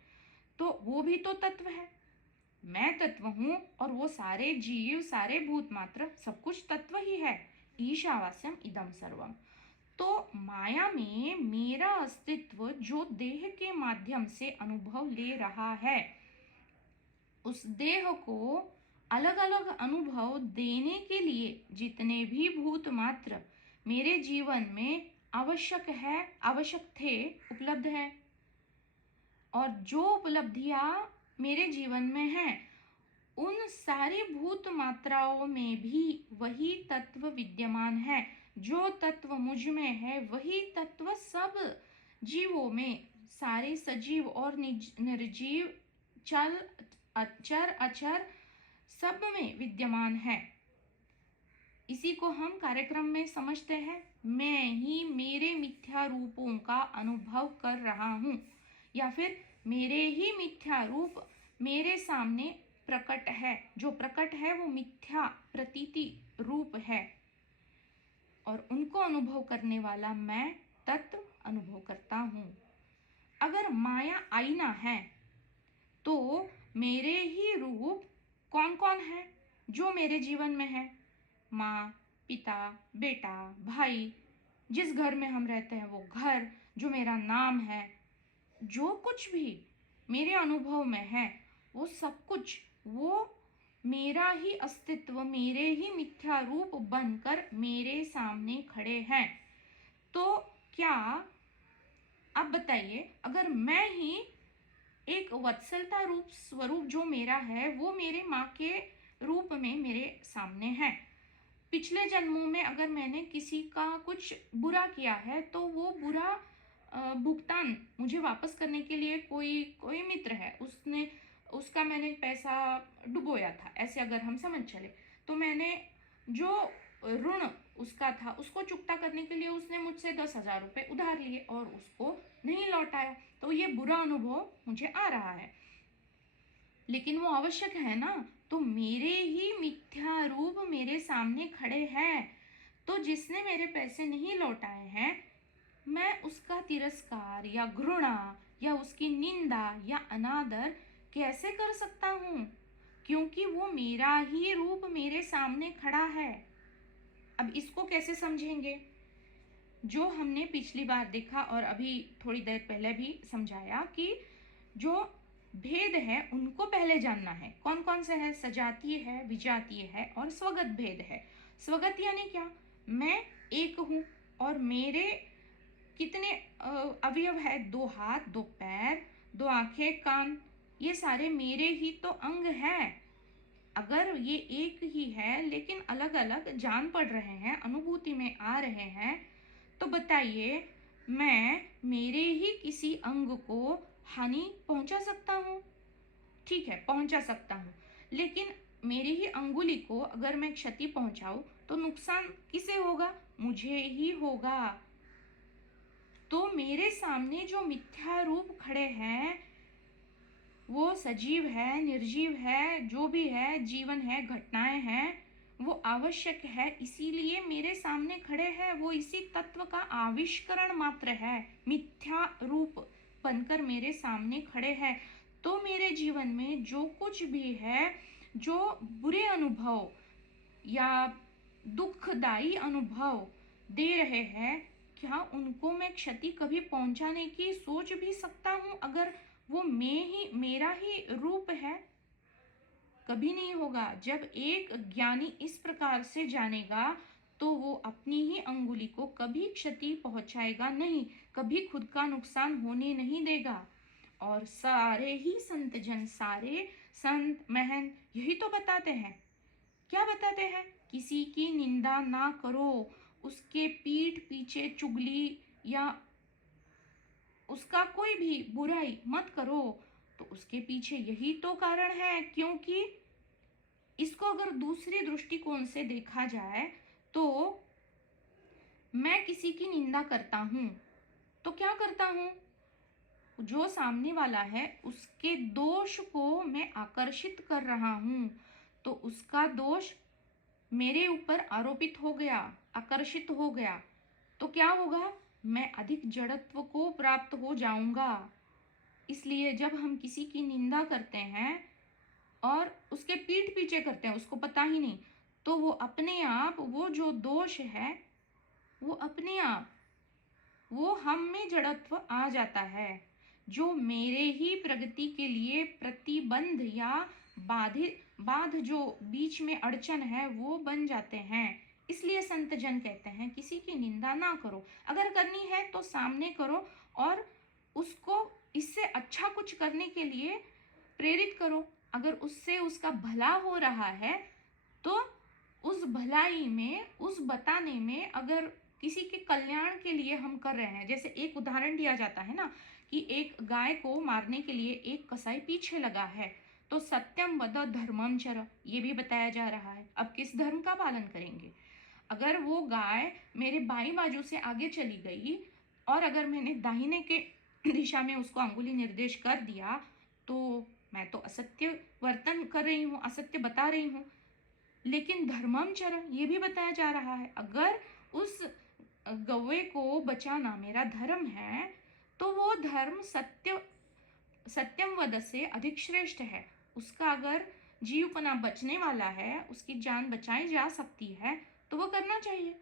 तो वो भी तो तत्व है। मैं तत्व हूँ और वो सारे जीव, सारे भूत मात्र, सब कुछ तत्व ही है। ईशावास्यम इदम सर्वम। तो माया में मेरा अस्तित्व जो देह के माध्यम से अनुभव ले रहा है, उस देह को अलग अलग अनुभव देने के लिए जितने भी भूत मात्र मेरे जीवन में आवश्यक है, आवश्यक थे, उपलब्ध है, और जो उपलब्धियां मेरे जीवन में हैं, उन सारी भूत मात्राओं में भी वही तत्व विद्यमान है। जो तत्व मुझ में है वही तत्व सब जीवों में, सारे सजीव और निर्जीव, चल अचर अचर, सब में विद्यमान है। इसी को हम कार्यक्रम में समझते हैं, मैं ही मेरे मिथ्या रूपों का अनुभव कर रहा हूँ, या फिर मेरे ही मिथ्या रूप मेरे सामने प्रकट है। जो प्रकट है वो मिथ्या प्रतीति रूप है, और उनको अनुभव करने वाला मैं तत्व अनुभव करता हूँ। अगर माया आईना है तो मेरे ही रूप कौन कौन है जो मेरे जीवन में है? माँ, पिता, बेटा, भाई, जिस घर में हम रहते हैं वो घर, जो मेरा नाम है, जो कुछ भी मेरे अनुभव में है, वो सब कुछ वो मेरा ही अस्तित्व, मेरे ही मिथ्या रूप बनकर मेरे सामने खड़े हैं। तो क्या, अब बताइए, अगर मैं ही एक वत्सलता रूप स्वरूप जो मेरा है वो मेरे माँ के रूप में मेरे सामने है, पिछले जन्मों में अगर मैंने किसी का कुछ बुरा किया है तो वो बुरा भुगतान मुझे वापस करने के लिए कोई कोई मित्र है, उसने उसका मैंने पैसा डुबोया था, ऐसे अगर हम समझ चले, तो मैंने जो ऋण उसका था उसको चुकता करने के लिए उसने मुझसे 10,000 रुपये उधार लिए और उसको नहीं लौटाया, तो ये बुरा अनुभव मुझे आ रहा है, लेकिन वो आवश्यक है ना। तो मेरे ही मिथ्या रूप मेरे सामने खड़े हैं, तो जिसने मेरे पैसे नहीं लौटाए हैं, मैं उसका तिरस्कार या घृणा या उसकी निंदा या अनादर कैसे कर सकता हूँ? क्योंकि वो मेरा ही रूप मेरे सामने खड़ा है। अब इसको कैसे समझेंगे? जो हमने पिछली बार देखा और अभी थोड़ी देर पहले भी समझाया कि जो भेद है उनको पहले जानना है। कौन कौन से है? सजातीय है, विजातीय है और स्वगत भेद है। स्वगत यानी क्या? मैं एक हूँ और मेरे कितने अवयव है? 2 हाथ, 2 पैर, 2 आंखें, कान, ये सारे मेरे ही तो अंग हैं। अगर ये एक ही है लेकिन अलग अलग जान पड़ रहे हैं, अनुभूति में आ रहे हैं, तो बताइए, मैं मेरे ही किसी अंग को हानि पहुंचा सकता हूँ? ठीक है, पहुंचा सकता हूँ, लेकिन मेरी ही अंगुली को अगर मैं क्षति पहुंचाऊं तो नुकसान किसे होगा? मुझे ही होगा। तो मेरे सामने जो मिथ्या रूप खड़े हैं, वो सजीव है, निर्जीव है, जो भी है, जीवन है, घटनाएं हैं, वो आवश्यक है, इसीलिए मेरे सामने खड़े हैं। वो इसी तत्व का आविष्करण मात्र है, मिथ्या रूप बनकर मेरे सामने खड़े हैं। तो मेरे जीवन में जो कुछ भी है, जो बुरे अनुभव या दुखदाई अनुभव दे रहे हैं, क्या उनको मैं क्षति कभी पहुंचाने की सोच भी सकता हूं अगर वो मेरा ही रूप है? कभी नहीं होगा। जब एक ज्ञानी इस प्रकार से जानेगा तो वो अपनी ही अंगुली को कभी क्षति पहुंचाएगा नहीं, कभी खुद का नुकसान होने नहीं देगा। और सारे ही संत जन, सारे संत महंत यही तो बताते हैं। क्या बताते हैं? किसी की निंदा ना करो, उसके पीठ पीछे चुगली या उसका कोई भी बुराई मत करो। तो उसके पीछे यही तो कारण है, क्योंकि इसको अगर दूसरी दृष्टिकोण से देखा जाए तो मैं किसी की निंदा करता हूँ तो क्या करता हूँ, जो सामने वाला है उसके दोष को मैं आकर्षित कर रहा हूँ, तो उसका दोष मेरे ऊपर आरोपित हो गया, आकर्षित हो गया, तो क्या होगा, मैं अधिक जड़त्व को प्राप्त हो जाऊंगा। इसलिए जब हम किसी की निंदा करते हैं और उसके पीठ पीछे करते हैं, उसको पता ही नहीं, तो वो अपने आप, वो जो दोष है वो अपने आप, वो हम में जड़त्व आ जाता है, जो मेरे ही प्रगति के लिए प्रतिबंध या बाध जो बीच में अड़चन है वो बन जाते हैं। इसलिए संत जन कहते हैं किसी की निंदा ना करो, अगर करनी है तो सामने करो और उसको इससे अच्छा कुछ करने के लिए प्रेरित करो। अगर उससे उसका भला हो रहा है तो उस भलाई में, उस बताने में, अगर किसी के कल्याण के लिए हम कर रहे हैं, जैसे एक उदाहरण दिया जाता है ना कि एक गाय को मारने के लिए एक कसाई पीछे लगा है, तो सत्यम वद धर्मम चर, ये भी बताया जा रहा है। अब किस धर्म का पालन करेंगे? अगर वो गाय मेरे बाईं बाजू से आगे चली गई और अगर मैंने दाहिने के दिशा में उसको अंगुली निर्देश कर दिया, तो मैं तो असत्य वर्तन कर रही हूँ, असत्य बता रही हूँ। लेकिन धर्मम चरण ये भी बताया जा रहा है, अगर उस गौवे को बचाना मेरा धर्म है तो वो धर्म सत्यम वद से अधिक श्रेष्ठ है। उसका अगर जीवपना बचने वाला है, उसकी जान बचाई जा सकती है, तो वो करना चाहिए।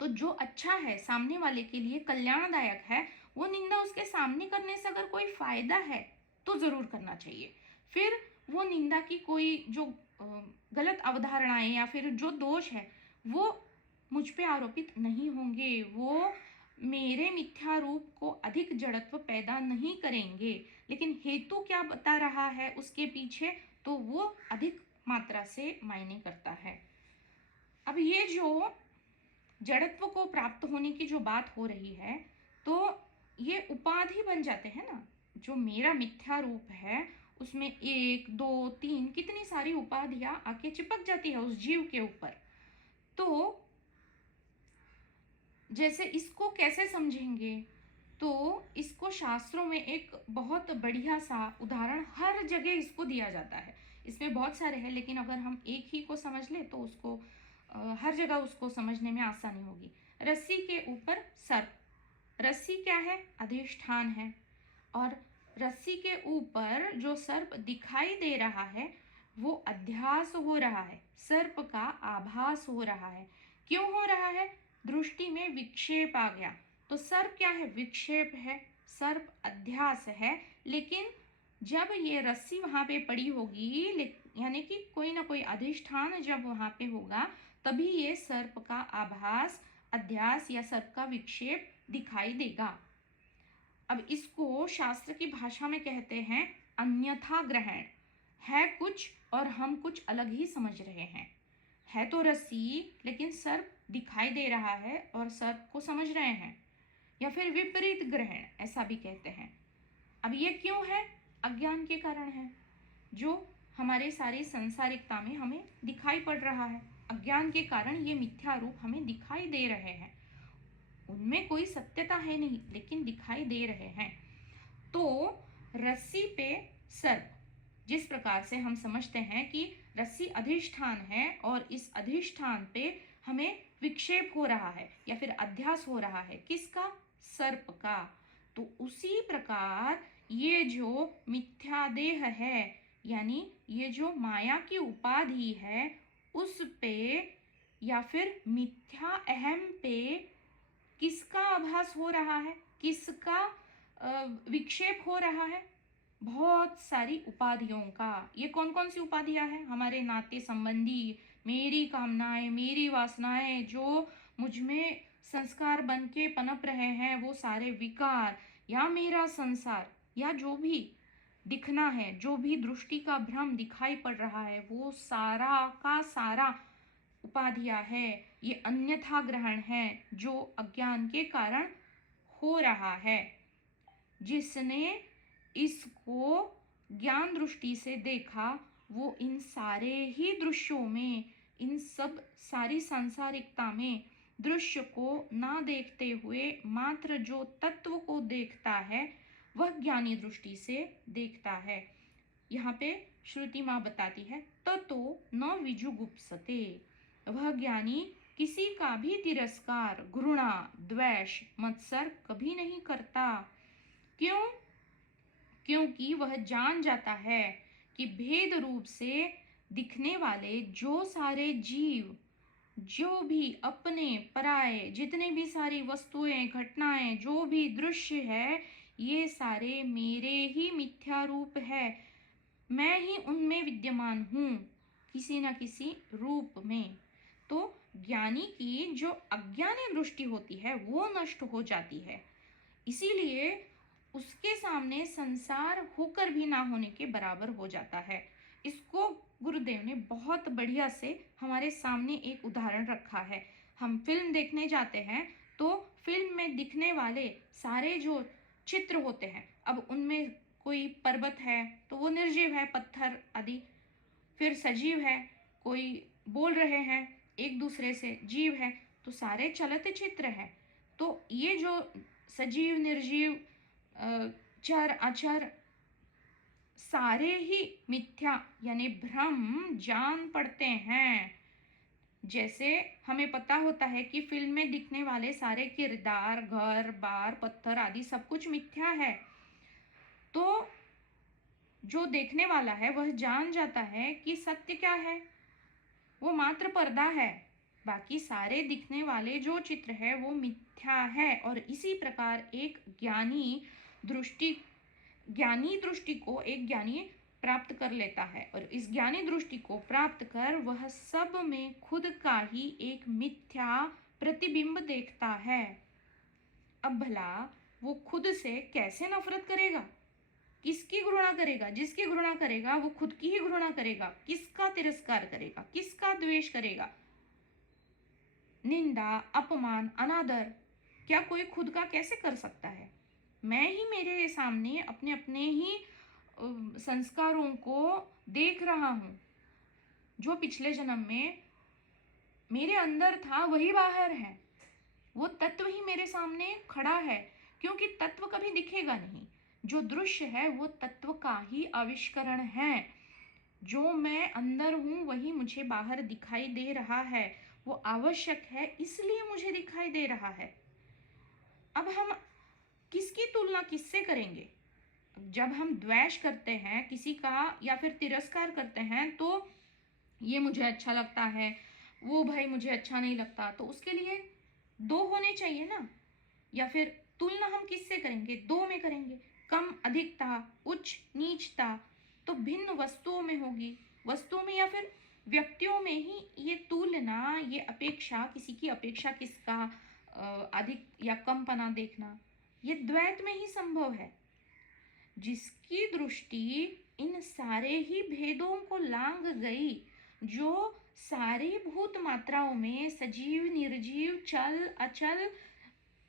तो जो अच्छा है, सामने वाले के लिए कल्याणदायक है, वो निंदा उसके सामने करने से अगर कोई फायदा है तो जरूर करना चाहिए। फिर वो निंदा की कोई जो गलत अवधारणाएं या फिर जो दोष है वो मुझ पे आरोपित नहीं होंगे, वो मेरे मिथ्या रूप को अधिक जड़त्व पैदा नहीं करेंगे। लेकिन हेतु क्या बता रहा है उसके पीछे, तो वो अधिक मात्रा से मायने करता है। अब ये जो जड़त्व को प्राप्त होने की जो बात हो रही है, तो ये उपाधि बन जाते हैं ना, जो मेरा मिथ्या रूप है उसमें 1 2 3 कितनी सारी उपाधियां आके चिपक जाती है उस जीव के ऊपर। तो जैसे इसको कैसे समझेंगे, तो इसको शास्त्रों में एक बहुत बढ़िया सा उदाहरण हर जगह इसको दिया जाता है। इसमें बहुत सारे हैं, लेकिन अगर हम एक ही को समझ ले तो उसको हर जगह उसको समझने में आसानी होगी। रस्सी के ऊपर सर्प, रस्सी क्या है, अधिष्ठान है, और रस्सी के ऊपर जो सर्प दिखाई दे रहा है वो अध्यास हो रहा है, सर्प का आभास हो रहा है। क्यों हो रहा है? दृष्टि में विक्षेप आ गया। तो सर्प क्या है? विक्षेप है, सर्प अध्यास है। लेकिन जब ये रस्सी वहां पे पड़ी होगी, यानी कि कोई ना कोई अधिष्ठान जब वहां पे होगा, तभी ये सर्प का आभास, अध्यास या सर्प का विक्षेप दिखाई देगा। अब इसको शास्त्र की भाषा में कहते हैं अन्यथा ग्रहण। है कुछ और हम कुछ अलग ही समझ रहे हैं। है तो रस्सी, लेकिन सर्प दिखाई दे रहा है और सर्प को समझ रहे हैं। या फिर विपरीत ग्रहण ऐसा भी कहते हैं। अब ये क्यों है? अज्ञान के कारण है, जो हमारे सारी संसारिकता में हमें दिखाई पड़ रहा है। अज्ञान के कारण ये मिथ्या रूप हमें दिखाई दे रहे हैं, उनमें कोई सत्यता है नहीं, लेकिन दिखाई दे रहे हैं। तो रस्सी पे सर्प, जिस प्रकार से हम समझते हैं कि रस्सी अधिष्ठान है और इस अधिष्ठान पे हमें विक्षेप हो रहा है या फिर अध्यास हो रहा है, किसका? सर्प का। तो उसी प्रकार ये जो मिथ्या देह है, यानी ये जो माया की उपाधि है, उस पे या फिर मिथ्या अहम पे किसका आभास हो रहा है, किसका विक्षेप हो रहा है? बहुत सारी उपाधियों का। ये कौन कौन सी उपाधियां हैं? हमारे नाते संबंधी, मेरी कामनाएं, मेरी वासनाएं, जो मुझ में संस्कार बन के पनप रहे हैं, वो सारे विकार, या मेरा संसार, या जो भी दिखना है, जो भी दृष्टि का भ्रम दिखाई पड़ रहा है, वो सारा का सारा उपाधियां है। ये अन्यथा ग्रहण है जो अज्ञान के कारण हो रहा है। जिसने इसको ज्ञान दृष्टि से देखा, वो इन सारे ही दृश्यों में, इन सब सारी सांसारिकता में दृश्य को ना देखते हुए मात्र जो तत्व को देखता है वह ज्ञानी दृष्टि से देखता है। यहाँ पे श्रुति माँ बताती है ततो न विजुगुप्सते, वह ज्ञानी किसी का भी तिरस्कार, घृणा, द्वेष, मत्सर कभी नहीं करता। क्यों? क्योंकि वह जान जाता है कि भेद रूप से दिखने वाले जो सारे जीव, जो भी अपने पराये जितने भी सारी वस्तुएं, घटनाएं, जो भी दृश्य है, ये सारे मेरे ही मिथ्या रूप है। मैं ही उनमें विद्यमान हूँ किसी न किसी रूप में। तो ज्ञानी की जो अज्ञानी दृष्टि होती है वो नष्ट हो जाती है, इसीलिए उसके सामने संसार होकर भी ना होने के बराबर हो जाता है। इसको गुरुदेव ने बहुत बढ़िया से हमारे सामने एक उदाहरण रखा है। हम फिल्म देखने जाते हैं तो फिल्म में दिखने वाले सारे जो चित्र होते हैं, अब उनमें कोई पर्वत है तो वो निर्जीव है, पत्थर आदि, फिर सजीव है, कोई बोल रहे हैं एक दूसरे से, जीव है, तो सारे चलते चित्र है। तो ये जो सजीव निर्जीव चर अचर सारे ही मिथ्या यानी भ्रम जान पड़ते हैं। जैसे हमें पता होता है कि फिल्म में दिखने वाले सारे किरदार, घर बार, पत्थर आदि सब कुछ मिथ्या है, तो जो देखने वाला है वह जान जाता है कि सत्य क्या है, वो मात्र पर्दा है, बाकी सारे दिखने वाले जो चित्र है वो मिथ्या है। और इसी प्रकार एक ज्ञानी दृष्टि को एक ज्ञानी प्राप्त कर लेता है, और इस ज्ञानी दृष्टि को प्राप्त कर वह सब में खुद का ही एक मिथ्या प्रतिबिंब देखता है। अब भला वो खुद से कैसे नफरत करेगा? किसकी घृणा करेगा? जिसकी घृणा करेगा वो खुद की ही घृणा करेगा। किसका तिरस्कार करेगा? किसका द्वेष करेगा? निंदा, अपमान, अनादर क्या कोई खुद का कैसे कर सकता है? मैं ही मेरे सामने अपने अपने ही संस्कारों को देख रहा हूं। जो पिछले जन्म में मेरे अंदर था वही बाहर है, वो तत्व ही मेरे सामने खड़ा है, क्योंकि तत्व कभी दिखेगा नहीं। जो दृश्य है वो तत्व का ही आविष्करण है। जो मैं अंदर हूं वही मुझे बाहर दिखाई दे रहा है, वो आवश्यक है इसलिए मुझे दिखाई दे रहा है। अब हम किसकी तुलना किससे करेंगे? जब हम द्वेष करते हैं किसी का या फिर तिरस्कार करते हैं तो ये मुझे अच्छा लगता है, वो भाई मुझे अच्छा नहीं लगता, तो उसके लिए दो होने चाहिए ना। या फिर तुलना हम किससे करेंगे? दो में करेंगे। कम अधिकता, उच्च नीचता तो भिन्न वस्तुओं में होगी, वस्तुओं में या फिर व्यक्तियों में ही ये तुलना, ये अपेक्षा, किसी की अपेक्षा किसका अधिक या कमपना देखना, ये द्वैत में ही संभव है। जिसकी दृष्टि इन सारे ही भेदों को लांघ गई, जो सारी भूत मात्राओं में सजीव निर्जीव चल अचल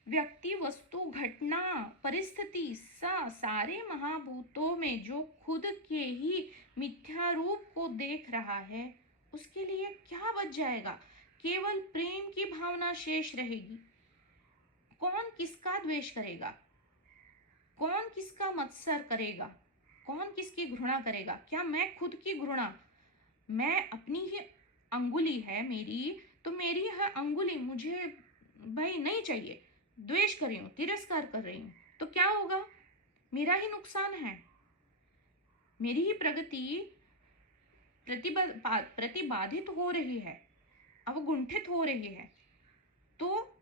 व्यक्ति वस्तु घटना परिस्थिति सारे महाभूतों में जो खुद के ही मिथ्या रूप को देख रहा है, उसके लिए क्या बच जाएगा? केवल प्रेम की भावना शेष रहेगी। कौन किसका द्वेष करेगा? कौन किसका मत्सर करेगा? कौन किसकी घृणा करेगा? क्या मैं खुद की घृणा, मैं अपनी ही अंगुली है मेरी, तो मेरी है अंगुली मुझे भाई नहीं चाहिए, द्वेष कर रही हूं, तिरस्कार कर रही हूं, तो क्या होगा? मेरा ही नुकसान है, मेरी ही प्रगति प्रतिबाधित हो रही है, अवगुंठित हो रही है। तो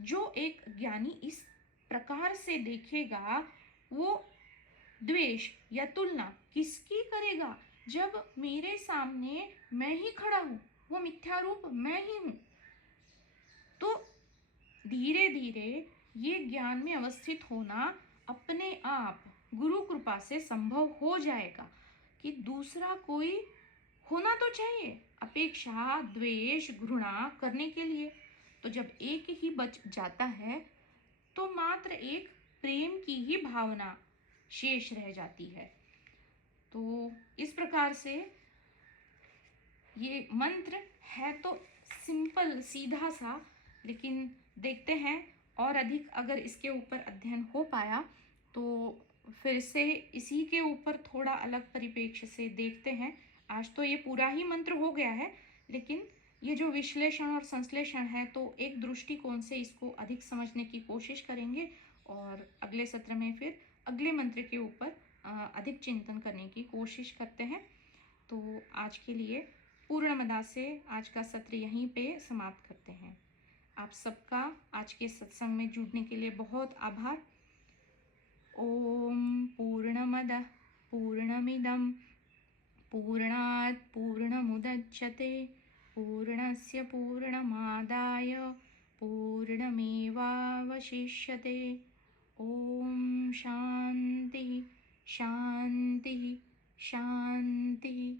जो एक ज्ञानी इस प्रकार से देखेगा वो द्वेष या तुलना किसकी करेगा? जब मेरे सामने मैं ही खड़ा हूं, वो मिथ्या रूप मैं ही हूं। तो धीरे धीरे ये ज्ञान में अवस्थित होना अपने आप गुरु कृपा से संभव हो जाएगा कि दूसरा कोई होना तो चाहिए अपेक्षा, द्वेष, घृणा करने के लिए। तो जब एक ही बच जाता है तो मात्र एक प्रेम की ही भावना शेष रह जाती है। तो इस प्रकार से ये मंत्र है तो सिंपल सीधा सा, लेकिन देखते हैं और अधिक अगर इसके ऊपर अध्ययन हो पाया तो फिर से इसी के ऊपर थोड़ा अलग परिप्रेक्ष्य से देखते हैं। आज तो ये पूरा ही मंत्र हो गया है, लेकिन ये जो विश्लेषण और संश्लेषण है तो एक दृष्टिकोण से इसको अधिक समझने की कोशिश करेंगे और अगले सत्र में फिर अगले मंत्र के ऊपर अधिक चिंतन करने की कोशिश करते हैं। तो आज के लिए पूर्णमदा से आज का सत्र यहीं पे समाप्त करते हैं। आप सबका आज के सत्संग में जुड़ने के लिए बहुत आभार। ओम पूर्णमदः पूर्णमिदं पूर्णात् पूर्णमुदच्यते पूर्णस्य पूर्णमादाय पूर्णमेवावशिष्यते। ओम शांति शांति शांति।